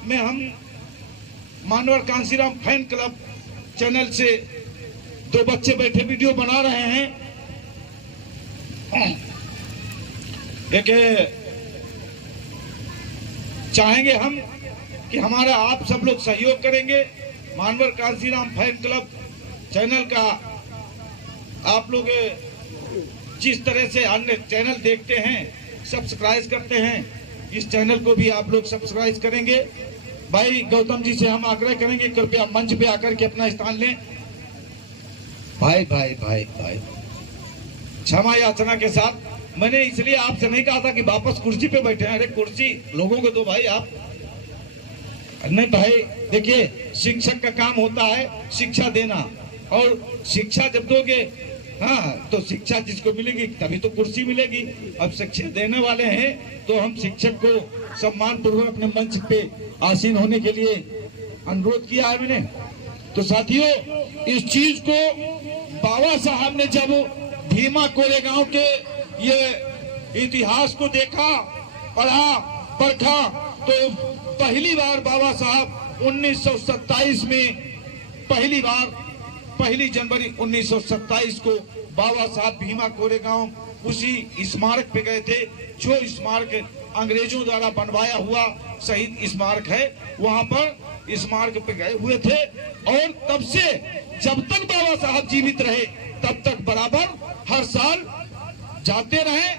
में हम मानवर कांसीराम फैन क्लब चैनल से 2 बच्चे बैठे वीडियो बना रहे हैं। एक चाहेंगे हम कि हमारा आप सब लोग सहयोग करेंगे। मानवर कांसीराम फैन क्लब चैनल का आप लोग जिस तरह से अन्य चैनल देखते हैं, सब्सक्राइब करते हैं, इस चैनल को भी आप लोग सब्सक्राइब करेंगे। भाई गौतम जी से हम आग्रह करेंगे, कृपया मंच पे आकर के अपना स्थान लें। भाई भाई भाई भाई क्षमा याचना के साथ मैंने इसलिए आपसे नहीं कहा था कि वापस कुर्सी पे बैठे हैं। अरे कुर्सी लोगों को दो भाई, आप नहीं भाई। देखिए, शिक्षक का काम होता है शिक्षा देना, और शिक्षा जब दोगे, हाँ, तो शिक्षा जिसको मिलेगी तभी तो कुर्सी मिलेगी। अब शिक्षा देने वाले हैं तो हम शिक्षक को सम्मान पूर्वक अपने मंच पे आसीन होने के लिए अनुरोध किया है मैंने। तो साथियों, इस चीज को बाबा साहब ने जब भीमा कोरेगांव के ये इतिहास को देखा, पढ़ा, परखा, तो पहली बार बाबा साहब 1927 में पहली बार 1 जनवरी 1927 को बाबा साहब भीमा कोरेगांव उसी स्मारक पे गए थे, जो स्मारक अंग्रेजों द्वारा बनवाया हुआ शहीद स्मारक है। वहां पर स्मारक पे गए हुए थे, और तब से जब तक बाबा साहब जीवित रहे तब तक बराबर हर साल जाते रहे,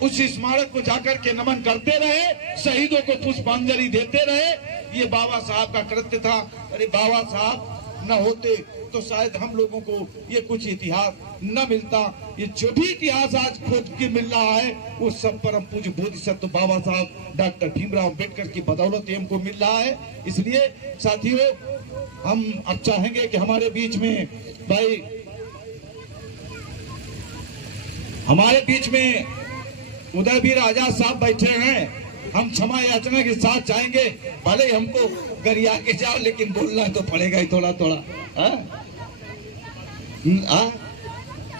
उस स्मारक को जाकर के नमन करते रहे, शहीदों को पुष्पांजलि देते रहे। ये बाबा साहब का कृत्य था। अरे बाबा साहब न होते तो शायद हम लोगों को ये कुछ इतिहास न मिलता। ये जो भी इतिहास आज खोज के मिल रहा है, वो सब परम पूज्य बोधिसत्व बाबा साहब डॉक्टर भीमराव अम्बेडकर की बदौलत हमको मिल रहा है। इसलिए साथियों, हम अब चाहेंगे कि हमारे बीच में भाई, हमारे बीच में उदयवीर आजाद साहब बैठे हैं। हम क्षमा याचना के साथ चाहेंगे, भले ही हमको गरिया के जाओ, लेकिन बोलना तो पड़ेगा ही थोड़ा थोड़ा।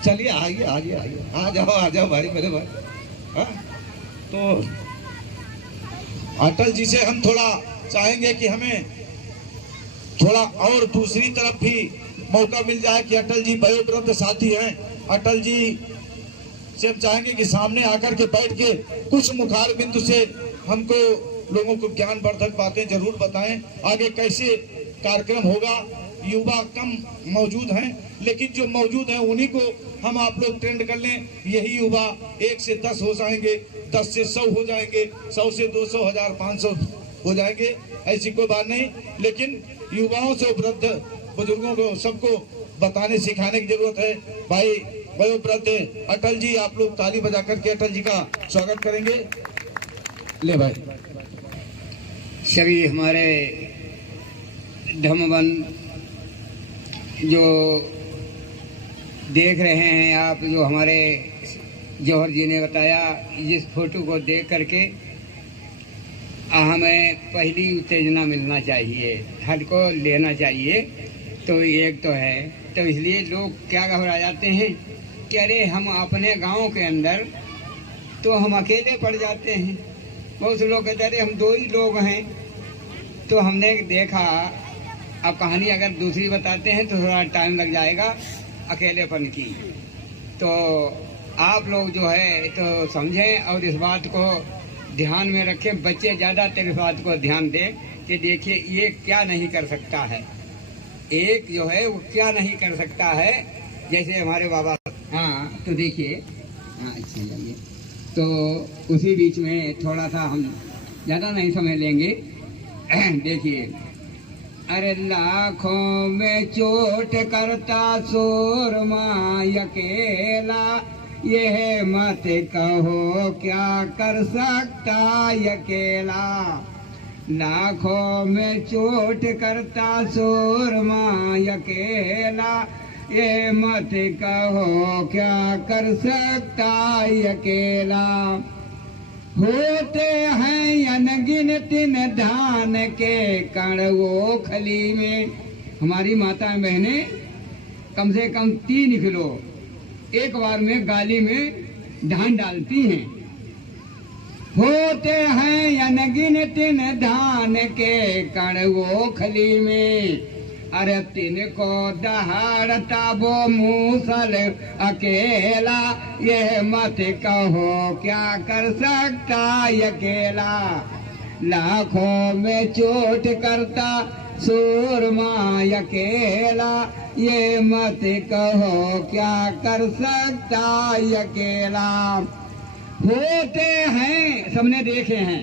चलिए आइए आइए आइए, आ जाओ भाई मेरे भाई। तो अटल जी से हम थोड़ा चाहेंगे कि हमें थोड़ा और दूसरी तरफ भी मौका मिल जाए कि अटल जी वयोवृद्ध साथी हैं। अटल जी से हम चाहेंगे कि सामने आकर के बैठ के कुछ मुखार बिंदु से हमको लोगों को ज्ञानवर्धक बातें जरूर बताएं। आगे कैसे कार्यक्रम होगा, युवा कम मौजूद हैं, लेकिन जो मौजूद हैं उन्हीं को हम आप लोग ट्रेंड कर लें। यही युवा 1 से 10 हो जाएंगे, 10 से 100 हो जाएंगे, 100 से 200, 1000, 500 हो जाएंगे। ऐसी कोई बात नहीं, लेकिन युवाओं से वृद्ध बुजुर्गों को सबको बताने सिखाने की जरूरत है। भाई वयोवृद्ध अटल जी, आप लोग ताली बजा करके अटल जी का स्वागत करेंगे। ले भाई। सभी हमारे धम्मवन जो देख रहे हैं आप, जो हमारे जौहर जी ने बताया, जिस फोटो को देख करके हमें पहली उत्तेजना मिलना चाहिए, हद को लेना चाहिए। तो एक तो है, तो इसलिए लोग क्या घबरा जाते हैं कि अरे हम अपने गांव के अंदर तो हम अकेले पड़ जाते हैं। बहुत से लोग कहते अरे हम 2 ही लोग हैं। तो हमने देखा, अब कहानी अगर दूसरी बताते हैं तो थोड़ा टाइम लग जाएगा अकेलेपन की। तो आप लोग जो है तो समझें और इस बात को ध्यान में रखें। बच्चे ज़्यादातर इस बात को ध्यान दें कि देखिए ये क्या नहीं कर सकता है, एक जो है वो क्या नहीं कर सकता है। जैसे हमारे बाबा, हाँ तो देखिए, हाँ अच्छा जाइए। तो उसी बीच में थोड़ा सा हम ज़्यादा नहीं समय लेंगे। देखिए, अरे लाखों में चोट करता सूरमा अकेला, यह मत कहो क्या कर सकता अकेला। लाखों में चोट करता सूरमा अकेला, ये मत कहो क्या कर सकता अकेला। होते हैं अनगिनत धान के कण वो खली में। हमारी माता बहने कम से कम 3 किलो एक बार में गाली में धान डालती हैं। होते हैं अनगिनत धान के कण वो खली में। अरे तिनको दहाड़ता वो मूसल अकेला। ये मत कहो क्या कर सकता अकेला। लाखों में चोट करता सूरमा अकेला। ये मत कहो क्या कर सकता अकेला। होते हैं, सबने देखे हैं,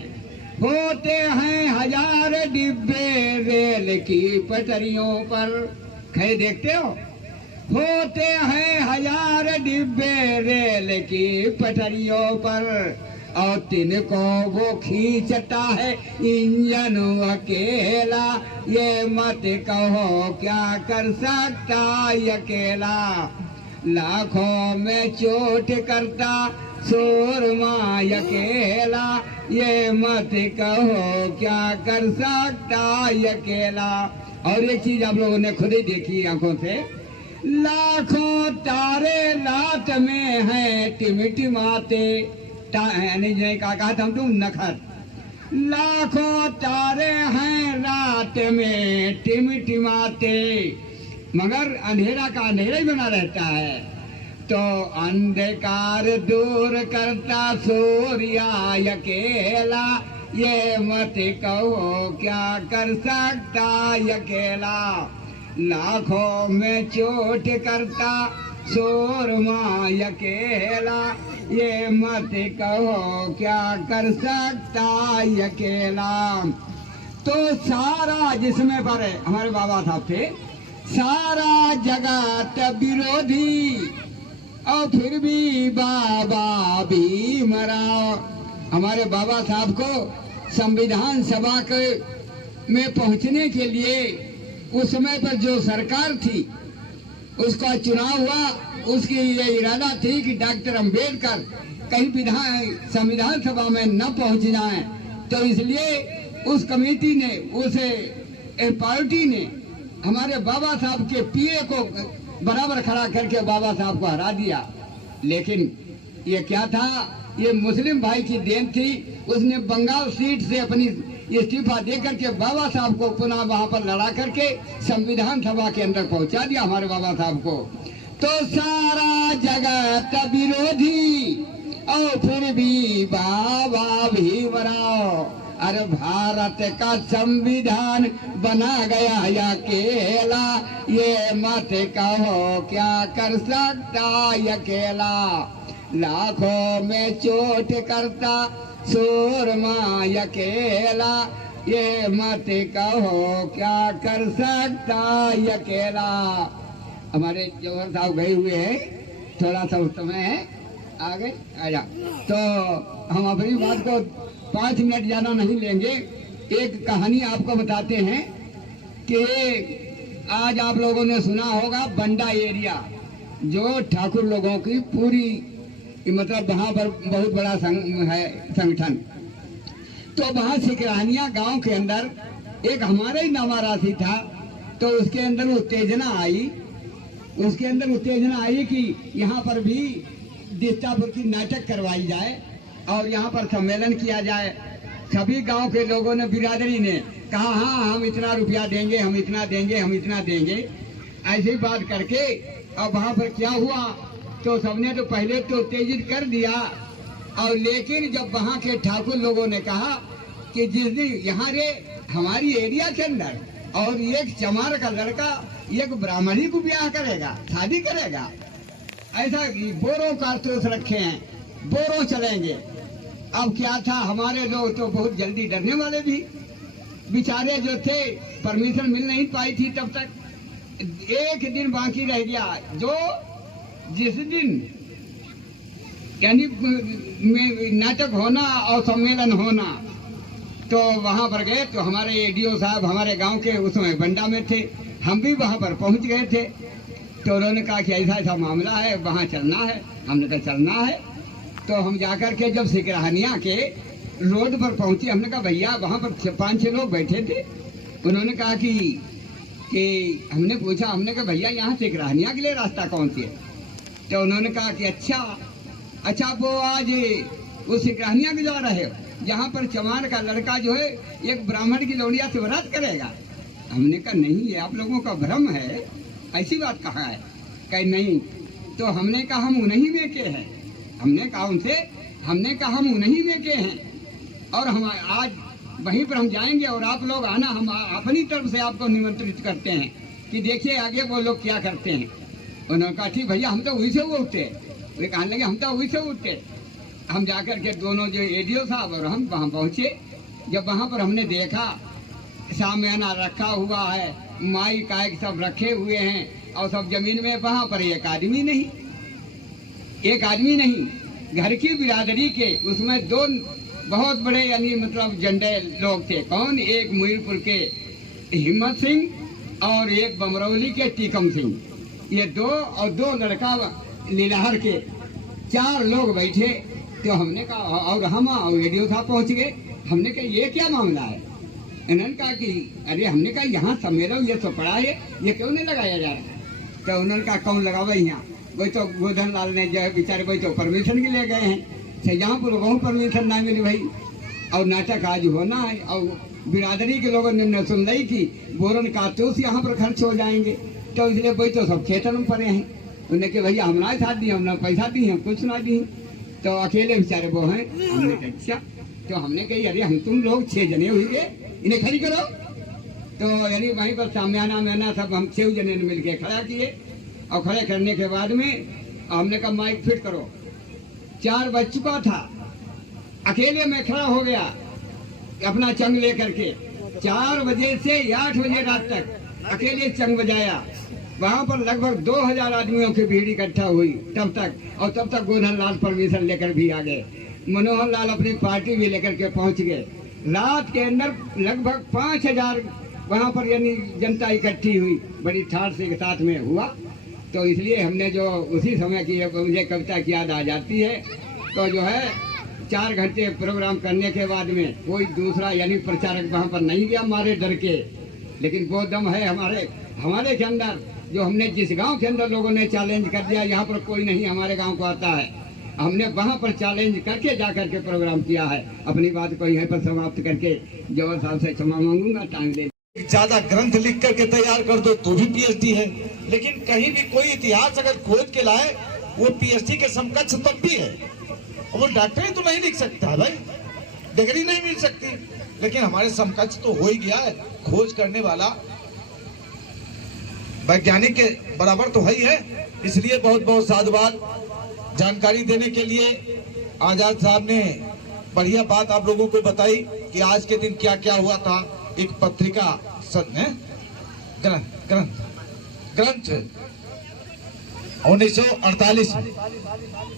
होते हैं 1000 डिब्बे रेल की पटरियों पर। खैर देखते हो, होते हैं 1000 डिब्बे रेल की पटरियों पर। और तिनको वो खींचता है इंजन अकेला। ये मत कहो क्या कर सकता अकेला। लाखों में चोट करता सूरमा अकेला। ये मत कहो क्या कर सकता अकेला। और एक चीज आप लोगों ने खुद ही देखी आंखों से, लाखों तारे रात में हैं टिमटिमाते। नहीं कहा था हम तुम नखर। लाखों तारे हैं रात में टिमटिमाते, मगर अंधेरा का अंधेरा ही बना रहता है। तो अंधकार दूर करता सूर्य अकेला। ये मत कहो क्या कर सकता अकेला। लाखों में चोट करता सूरमा अकेला। ये मत कहो क्या कर सकता अकेला। तो सारा जिसमें पर हमारे बाबा साहब थे, सारा जगत विरोधी और फिर भी बाबा भी मरा। हमारे बाबा साहब को संविधान सभा के में पहुंचने के लिए उस समय पर जो सरकार थी उसका चुनाव हुआ, उसकी ये इरादा थी कि डॉक्टर अंबेडकर कहीं संविधान सभा में न पहुंच जाएं। तो इसलिए उस कमेटी ने, उस पार्टी ने हमारे बाबा साहब के पीए को बराबर खड़ा करके बाबा साहब को हरा दिया। लेकिन ये क्या था, ये मुस्लिम भाई की देन थी। उसने बंगाल सीट से अपनी इस्तीफा दे करके बाबा साहब को पुनः वहां पर लड़ा करके संविधान सभा के अंदर पहुंचा दिया हमारे बाबा साहब को। तो सारा जगत विरोधी और फिर भी बाबा भी मराओ। अरे भारत का संविधान बना गया अकेला। ये मत कहो क्या कर सकता अकेला। लाखों में चोट करता सूरमा अकेला। ये मत कहो क्या कर सकता अकेला। हमारे जौहर साहब गए हुए हैं, थोड़ा सा उस समय है, आगे आया। तो हम अपनी बात को 5 मिनट ज्यादा नहीं लेंगे। एक कहानी आपको बताते हैं कि आज आप लोगों ने सुना होगा बंडा एरिया, जो ठाकुर लोगों की पूरी मतलब वहाँ पर बहुत बड़ा है संगठन। तो वहाँ सिकरानिया गांव के अंदर एक हमारा ही नवारासी था। तो उसके अंदर उत्तेजना आई, उसके अंदर उत्तेजना आई कि यहाँ पर भी दिस्तापुर की नाटक करवाई जाए और यहाँ पर सम्मेलन किया जाए। सभी गांव के लोगों ने, बिरादरी ने कहा हाँ हम इतना रुपया देंगे, हम इतना देंगे, हम इतना देंगे, ऐसी बात करके। और वहाँ पर क्या हुआ, तो सबने तो पहले तो उत्तेजित कर दिया। और लेकिन जब वहाँ के ठाकुर लोगों ने कहा कि जिस दिन यहाँ रे हमारी एरिया के अंदर और एक चमार का लड़का एक ब्राह्मणी को ब्याह करेगा, शादी करेगा, ऐसा बोरों कारतूस रखे हैं, बोरों चलेंगे। अब क्या था, हमारे लोग तो बहुत जल्दी डरने वाले भी बेचारे जो थे, परमिशन मिल नहीं पाई थी तब तक। एक दिन बाकी रह गया, जो जिस दिन यानी नाटक होना और सम्मेलन होना। तो वहां पर गए तो हमारे एडीओ साहब हमारे गांव के उसमें बंडा में थे, हम भी वहां पर पहुंच गए थे। तो उन्होंने कहा कि ऐसा ऐसा मामला है, वहाँ चलना है। हमने कहा चलना है। तो हम जाकर के जब सिकराहनिया के रोड पर पहुंचे, हमने कहा भैया वहाँ पर 5-6 लोग बैठे थे। उन्होंने कहा कि हमने पूछा, हमने कहा भैया यहाँ सिकराहनिया के लिए रास्ता कौन सी है? तो उन्होंने कहा कि अच्छा वो आज वो सिकराहनिया के जा रहे हो, जहाँ पर चमार का लड़का जो है एक ब्राह्मण की लौड़िया से व्रत करेगा। हमने कहा नहीं, ये आप लोगों का भ्रम है, ऐसी बात कहा है? कहीं नहीं। तो हमने कहा हम उन्हीं में के हैं। हमने कहा उनसे, हमने कहा हम उन्हीं में के हैं और हम आज वहीं पर हम जाएंगे और आप लोग आना, हम अपनी तरफ से आपको निमंत्रित करते हैं कि देखिए आगे वो लोग क्या करते हैं। उन्होंने कहा ठीक भैया, हम तो वहीं से उठते। वे कहने लगे हम तो वहीं से उठते। हम जाकर के दोनों जो एडीओ साहब और हम वहाँ पहुँचे। जब वहाँ पर हमने देखा सामियाना रखा हुआ है, माइक आइक सब रखे हुए हैं और सब जमीन में, वहाँ पर एक आदमी नहीं, घर की बिरादरी के उसमें 2 बहुत बड़े यानी मतलब झंडे लोग थे। कौन? एक मुईरपुर के हिम्मत सिंह और एक बमरौली के टीकम सिंह। ये 2 लड़का लीलाहर के 4 लोग बैठे। तो हमने कहा, और हम एडीओ साहब पहुँच गए। हमने कहा ये क्या मामला है? इन्होंने कहा कि अरे, हमने कहा यहाँ सम्मेलन ये तो पड़ा है, ये क्यों नहीं लगाया जा रहा है? तो उन्होंने कहा कौन लगावा यहाँ? वही तो गोधन लाल ने जो है बेचारे वही तो परमिशन के लिए गए हैं। शाहजहाँपुर वहाँ परमिशन ना मिली भाई, और नाटक आज होना है और बिरादरी के लोगों ने सुन रही कि बोरन कारतूस यहाँ पर खर्च हो जाएंगे, तो इसलिए वही तो सब खेतन में पड़े हैं। उन्हें कि भैया हमने साथ दी, हमने पैसा दी, हम कुछ ना दी, तो अकेले बेचारे वो हैं। हमने कहा अच्छा। तो हमने कही अरे हम तुम लोग 6 जने हुए, इन्हें खड़ी करो। तो यानी वहीं पर सामयाना सब हम 6 जने ने मिलके खड़ा किए और खड़े करने के बाद में हमने कहा माइक फिट करो। 4 बज चुका था, अकेले में खड़ा हो गया अपना चंग लेकर के। 4 बजे से 8 बजे रात तक अकेले चंग बजाया। वहाँ पर लगभग 2000 आदमियों की भीड़ इकट्ठा हुई तब तक गोधन लाल परमिशन लेकर भी आ गए। मनोहर लाल अपनी पार्टी भी लेकर के पहुँच गए। रात के अंदर लगभग 5000 वहाँ पर यानी जनता इकट्ठी हुई, बड़ी ठाठ से साथ में हुआ। तो इसलिए हमने जो उसी समय की मुझे कविता की याद आ जाती है। तो जो है 4 घंटे प्रोग्राम करने के बाद में कोई दूसरा यानी प्रचारक वहाँ पर नहीं गया हमारे डर के, लेकिन वो दम है हमारे के अंदर, जो हमने जिस गांव के अंदर लोगों ने चैलेंज कर दिया, यहाँ पर कोई नहीं हमारे गांव को आता है। हमने वहाँ पर चैलेंज करके जाकर के प्रोग्राम किया है। अपनी बात को यहीं पर समाप्त करके जवाहर साहब से क्षमा मांगूंगा, टाइम दे। ज्यादा ग्रंथ लिख करके तैयार कर दो तो भी पीएचडी है, लेकिन कहीं भी कोई इतिहास अगर खोज के लाए वो पीएचडी के समकक्ष तब भी है। और वो डॉक्टरी तो नहीं लिख सकता भाई, डिग्री नहीं मिल सकती, लेकिन हमारे समकक्ष तो हो ही गया है। खोज करने वाला वैज्ञानिक के बराबर तो है ही है। इसलिए बहुत बहुत साधुवाद जानकारी देने के लिए। आजाद साहब ने बढ़िया बात आप लोगों को बताई कि आज के दिन क्या क्या हुआ था। एक पत्रिका ग्रंथ 1948 में,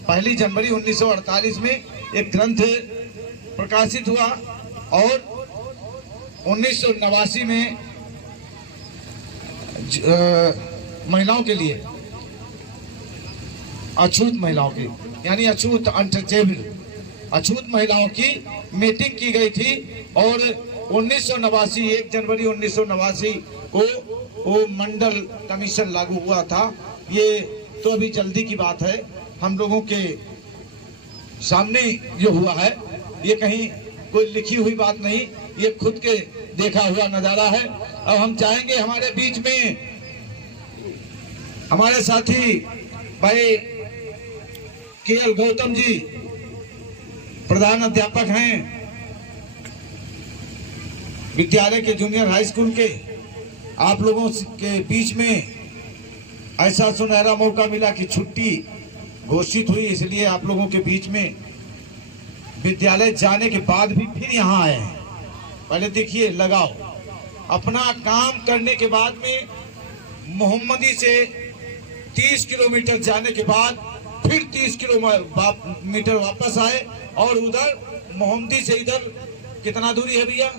1 जनवरी 1948 में एक ग्रंथ प्रकाशित हुआ और 1989 में महिलाओं के लिए, अछूत महिलाओं की यानी अछूत अनटचेबल अछूत महिलाओं की मीटिंग की गई थी। और 1989 1 जनवरी 1989 को वो मंडल कमीशन लागू हुआ था। ये तो अभी जल्दी की बात है, हम लोगों के सामने जो हुआ है ये कहीं कोई लिखी हुई बात नहीं, ये खुद के देखा हुआ नजारा है। अब हम चाहेंगे हमारे बीच में हमारे साथी भाई केएल गौतम जी प्रधान अध्यापक हैं विद्यालय के जूनियर हाई स्कूल के। आप लोगों के बीच में ऐसा सुनहरा मौका मिला कि छुट्टी घोषित हुई, इसलिए आप लोगों के बीच में विद्यालय जाने के बाद भी फिर यहाँ आए हैं। पहले देखिए, लगाओ अपना काम करने के बाद में मोहम्मदी से 30 किलोमीटर जाने के बाद फिर 30 किलोमीटर वापस आए और उधर मोहम्मदी से इधर कितना दूरी है भैया?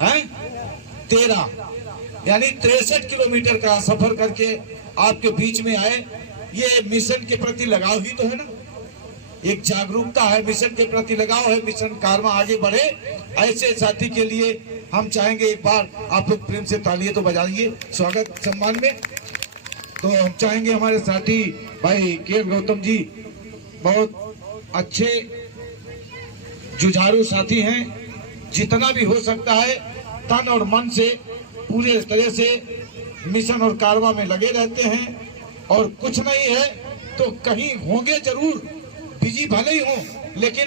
है 13 यानी 63 किलोमीटर का सफर करके आपके बीच में आए। ये मिशन के प्रति लगाव ही तो है ना, एक जागरूकता है, मिशन के प्रति लगाव है, मिशन कारवा आगे बढ़े। ऐसे साथी के लिए हम चाहेंगे एक बार आप लोग प्रेम से तालियां तो बजाइए स्वागत सम्मान में। तो हम चाहेंगे हमारे साथी भाई के गौतम जी बहुत अच्छे जुझारू साथी हैं, जितना भी हो सकता है तन और मन से पूरे तरह से मिशन और कारवा में लगे रहते हैं। और कुछ नहीं है तो कहीं होंगे जरूर, बिजी भले ही हो, लेकिन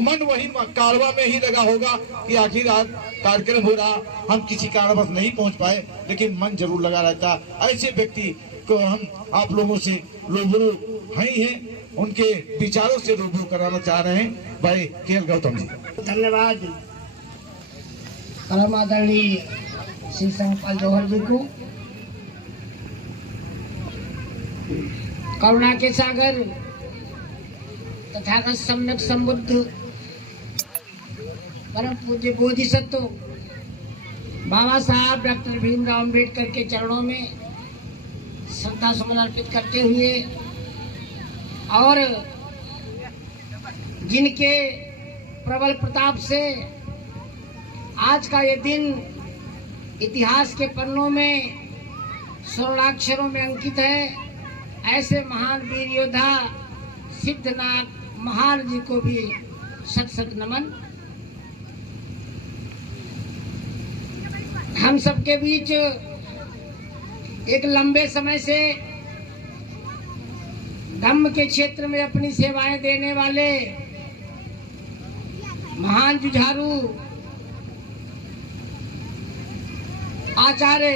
मन वही कारवा में ही लगा होगा कि आखिर आज कार्यक्रम हो रहा, हम किसी कारणवश नहीं पहुंच पाए, लेकिन मन जरूर लगा रहता। ऐसे व्यक्ति को हम आप लोगों से रूबरू हैं, उनके विचारों से रूबरू कराना चाह रहे हैं भाई के गौतम जी। धन्यवाद परम आदरणीय श्री संगपाल जौहर जी को। करुणा के सागर तथागत सम्यक संबुद्ध परम पूज्य बोधिसत्व बाबा साहब डॉक्टर भीमराव अम्बेडकर के चरणों में श्रद्धा सुमन अर्पित करते हुए और जिनके प्रबल प्रताप से आज का ये दिन इतिहास के पन्नों में स्वर्णाक्षरों में अंकित है, ऐसे महान वीर योद्धा सिद्धनाथ महान जी को भी शत शत नमन। हम सबके बीच एक लंबे समय से धम्म के क्षेत्र में अपनी सेवाएं देने वाले महान जुझारू आचार्य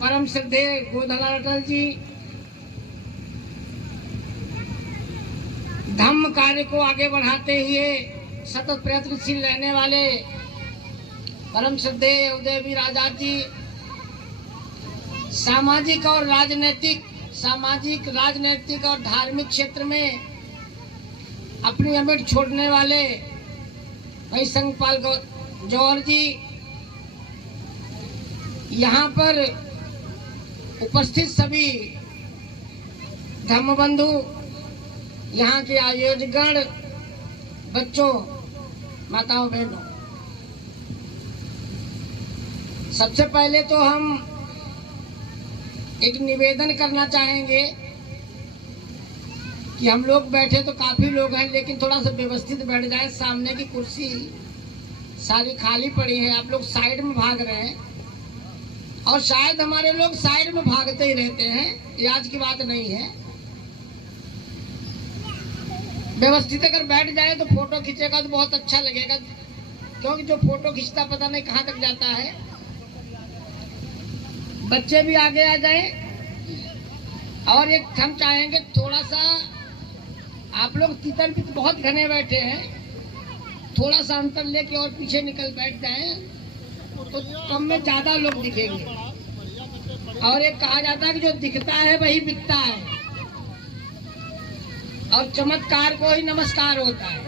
परम श्रद्धेय गोधनलाल अटल जी, धम्म कार्य को आगे बढ़ाते हुए सतत प्रयत्नशील रहने वाले परम श्रद्धेय उदयवीर आजाद जी, सामाजिक राजनैतिक और धार्मिक क्षेत्र में अपनी अमिट छोड़ने वाले भाई संगपाल जौहर जी, यहाँ पर उपस्थित सभी धम्मबंधु, यहाँ के आयोजकगण, बच्चों, माताओं, बहनों, सबसे पहले तो हम एक निवेदन करना चाहेंगे कि हम लोग बैठे तो काफी लोग हैं, लेकिन थोड़ा सा व्यवस्थित बैठ जाए। सामने की कुर्सी सारी खाली पड़ी है, आप लोग साइड में भाग रहे हैं और शायद हमारे लोग साइड में भागते ही रहते हैं, ये आज की बात नहीं है। व्यवस्थित अगर बैठ जाए तो फोटो खींचेगा तो बहुत अच्छा लगेगा, क्योंकि जो फोटो खींचता पता नहीं कहाँ तक जाता है। बच्चे भी आगे आ जाए और एक हम चाहेंगे थोड़ा सा, आप लोग तीतर भी बहुत घने बैठे हैं, थोड़ा सा अंतर लेके और पीछे निकल बैठ जाए तो कम में ज्यादा लोग दिखेंगे। और एक कहा जाता है कि जो दिखता है वही बिकता है, और चमत्कार को ही नमस्कार होता है।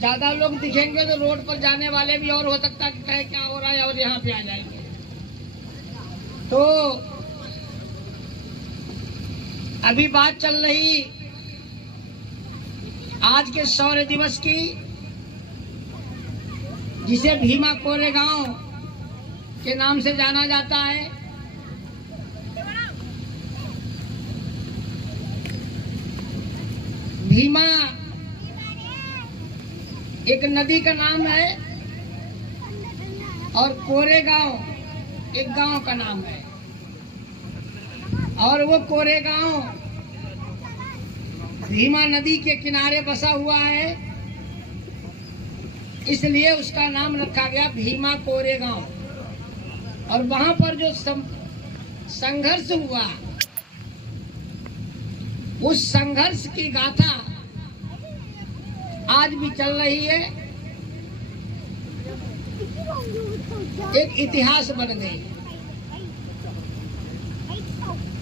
ज्यादा लोग दिखेंगे तो रोड पर जाने वाले भी और हो सकता है कि कहे क्या हो रहा है और यहाँ पे आ जाएंगे। तो अभी बात चल रही आज के शौर्य दिवस की, जिसे भीमा कोरेगांव के नाम से जाना जाता है। भीमा एक नदी का नाम है और कोरेगांव एक गांव का नाम है, और वो कोरेगांव भीमा नदी के किनारे बसा हुआ है, इसलिए उसका नाम रखा गया भीमा कोरेगांव। और वहां पर जो संघर्ष हुआ, उस संघर्ष की गाथा आज भी चल रही है, एक इतिहास बन गई।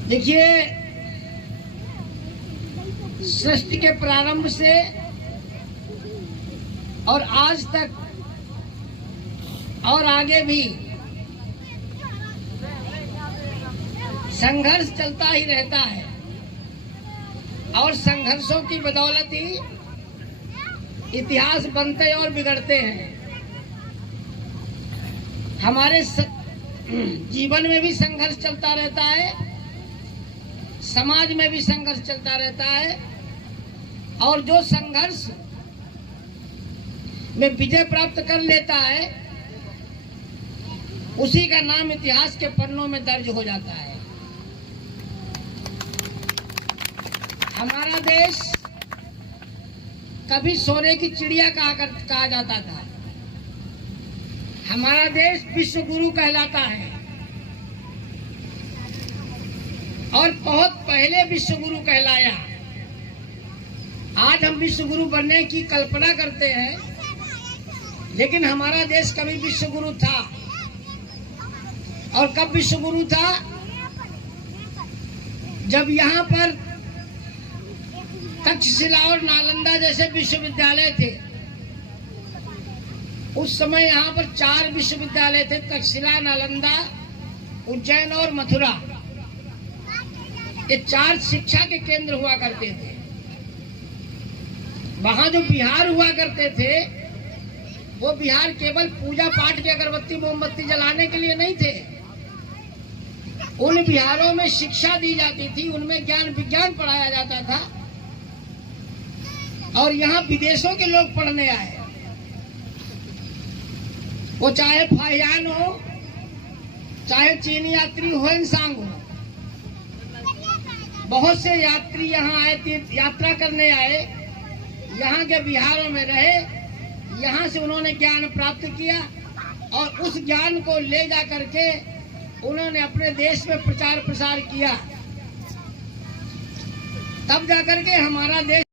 देखिए, सृष्टि के प्रारंभ से और आज तक और आगे भी संघर्ष चलता ही रहता है और संघर्षों की बदौलत ही इतिहास बनते और बिगड़ते हैं। हमारे जीवन में भी संघर्ष चलता रहता है, समाज में भी संघर्ष चलता रहता है और जो संघर्ष में विजय प्राप्त कर लेता है उसी का नाम इतिहास के पन्नों में दर्ज हो जाता है। हमारा देश कभी सोने की चिड़िया कहा जाता था। हमारा देश विश्व गुरु कहलाता है और बहुत पहले विश्व गुरु कहलाया। आज हम विश्व गुरु बनने की कल्पना करते हैं, लेकिन हमारा देश कभी विश्व गुरु था। और कब विश्व गुरु था? जब यहाँ पर तक्षशिला और नालंदा जैसे विश्वविद्यालय थे। उस समय यहाँ पर 4 विश्वविद्यालय थे, तक्षशिला, नालंदा, उज्जैन और मथुरा। ये 4 शिक्षा के केंद्र हुआ करते थे। वहाँ जो बिहार हुआ करते थे, वो बिहार केवल पूजा पाठ के अगरबत्ती मोमबत्ती जलाने के लिए नहीं थे। उन बिहारों में शिक्षा दी जाती थी, उनमें ज्ञान विज्ञान पढ़ाया जाता था और यहाँ विदेशों के लोग पढ़ने आए। वो चाहे फाहियान हो, चाहे चीनी यात्री होनसांग हो, बहुत से यात्री यहाँ आए, तीर्थ यात्रा करने आए, यहाँ के बिहारों में रहे, यहाँ से उन्होंने ज्ञान प्राप्त किया और उस ज्ञान को ले जा करके उन्होंने अपने देश में प्रचार प्रसार किया। तब जाकर के हमारा देश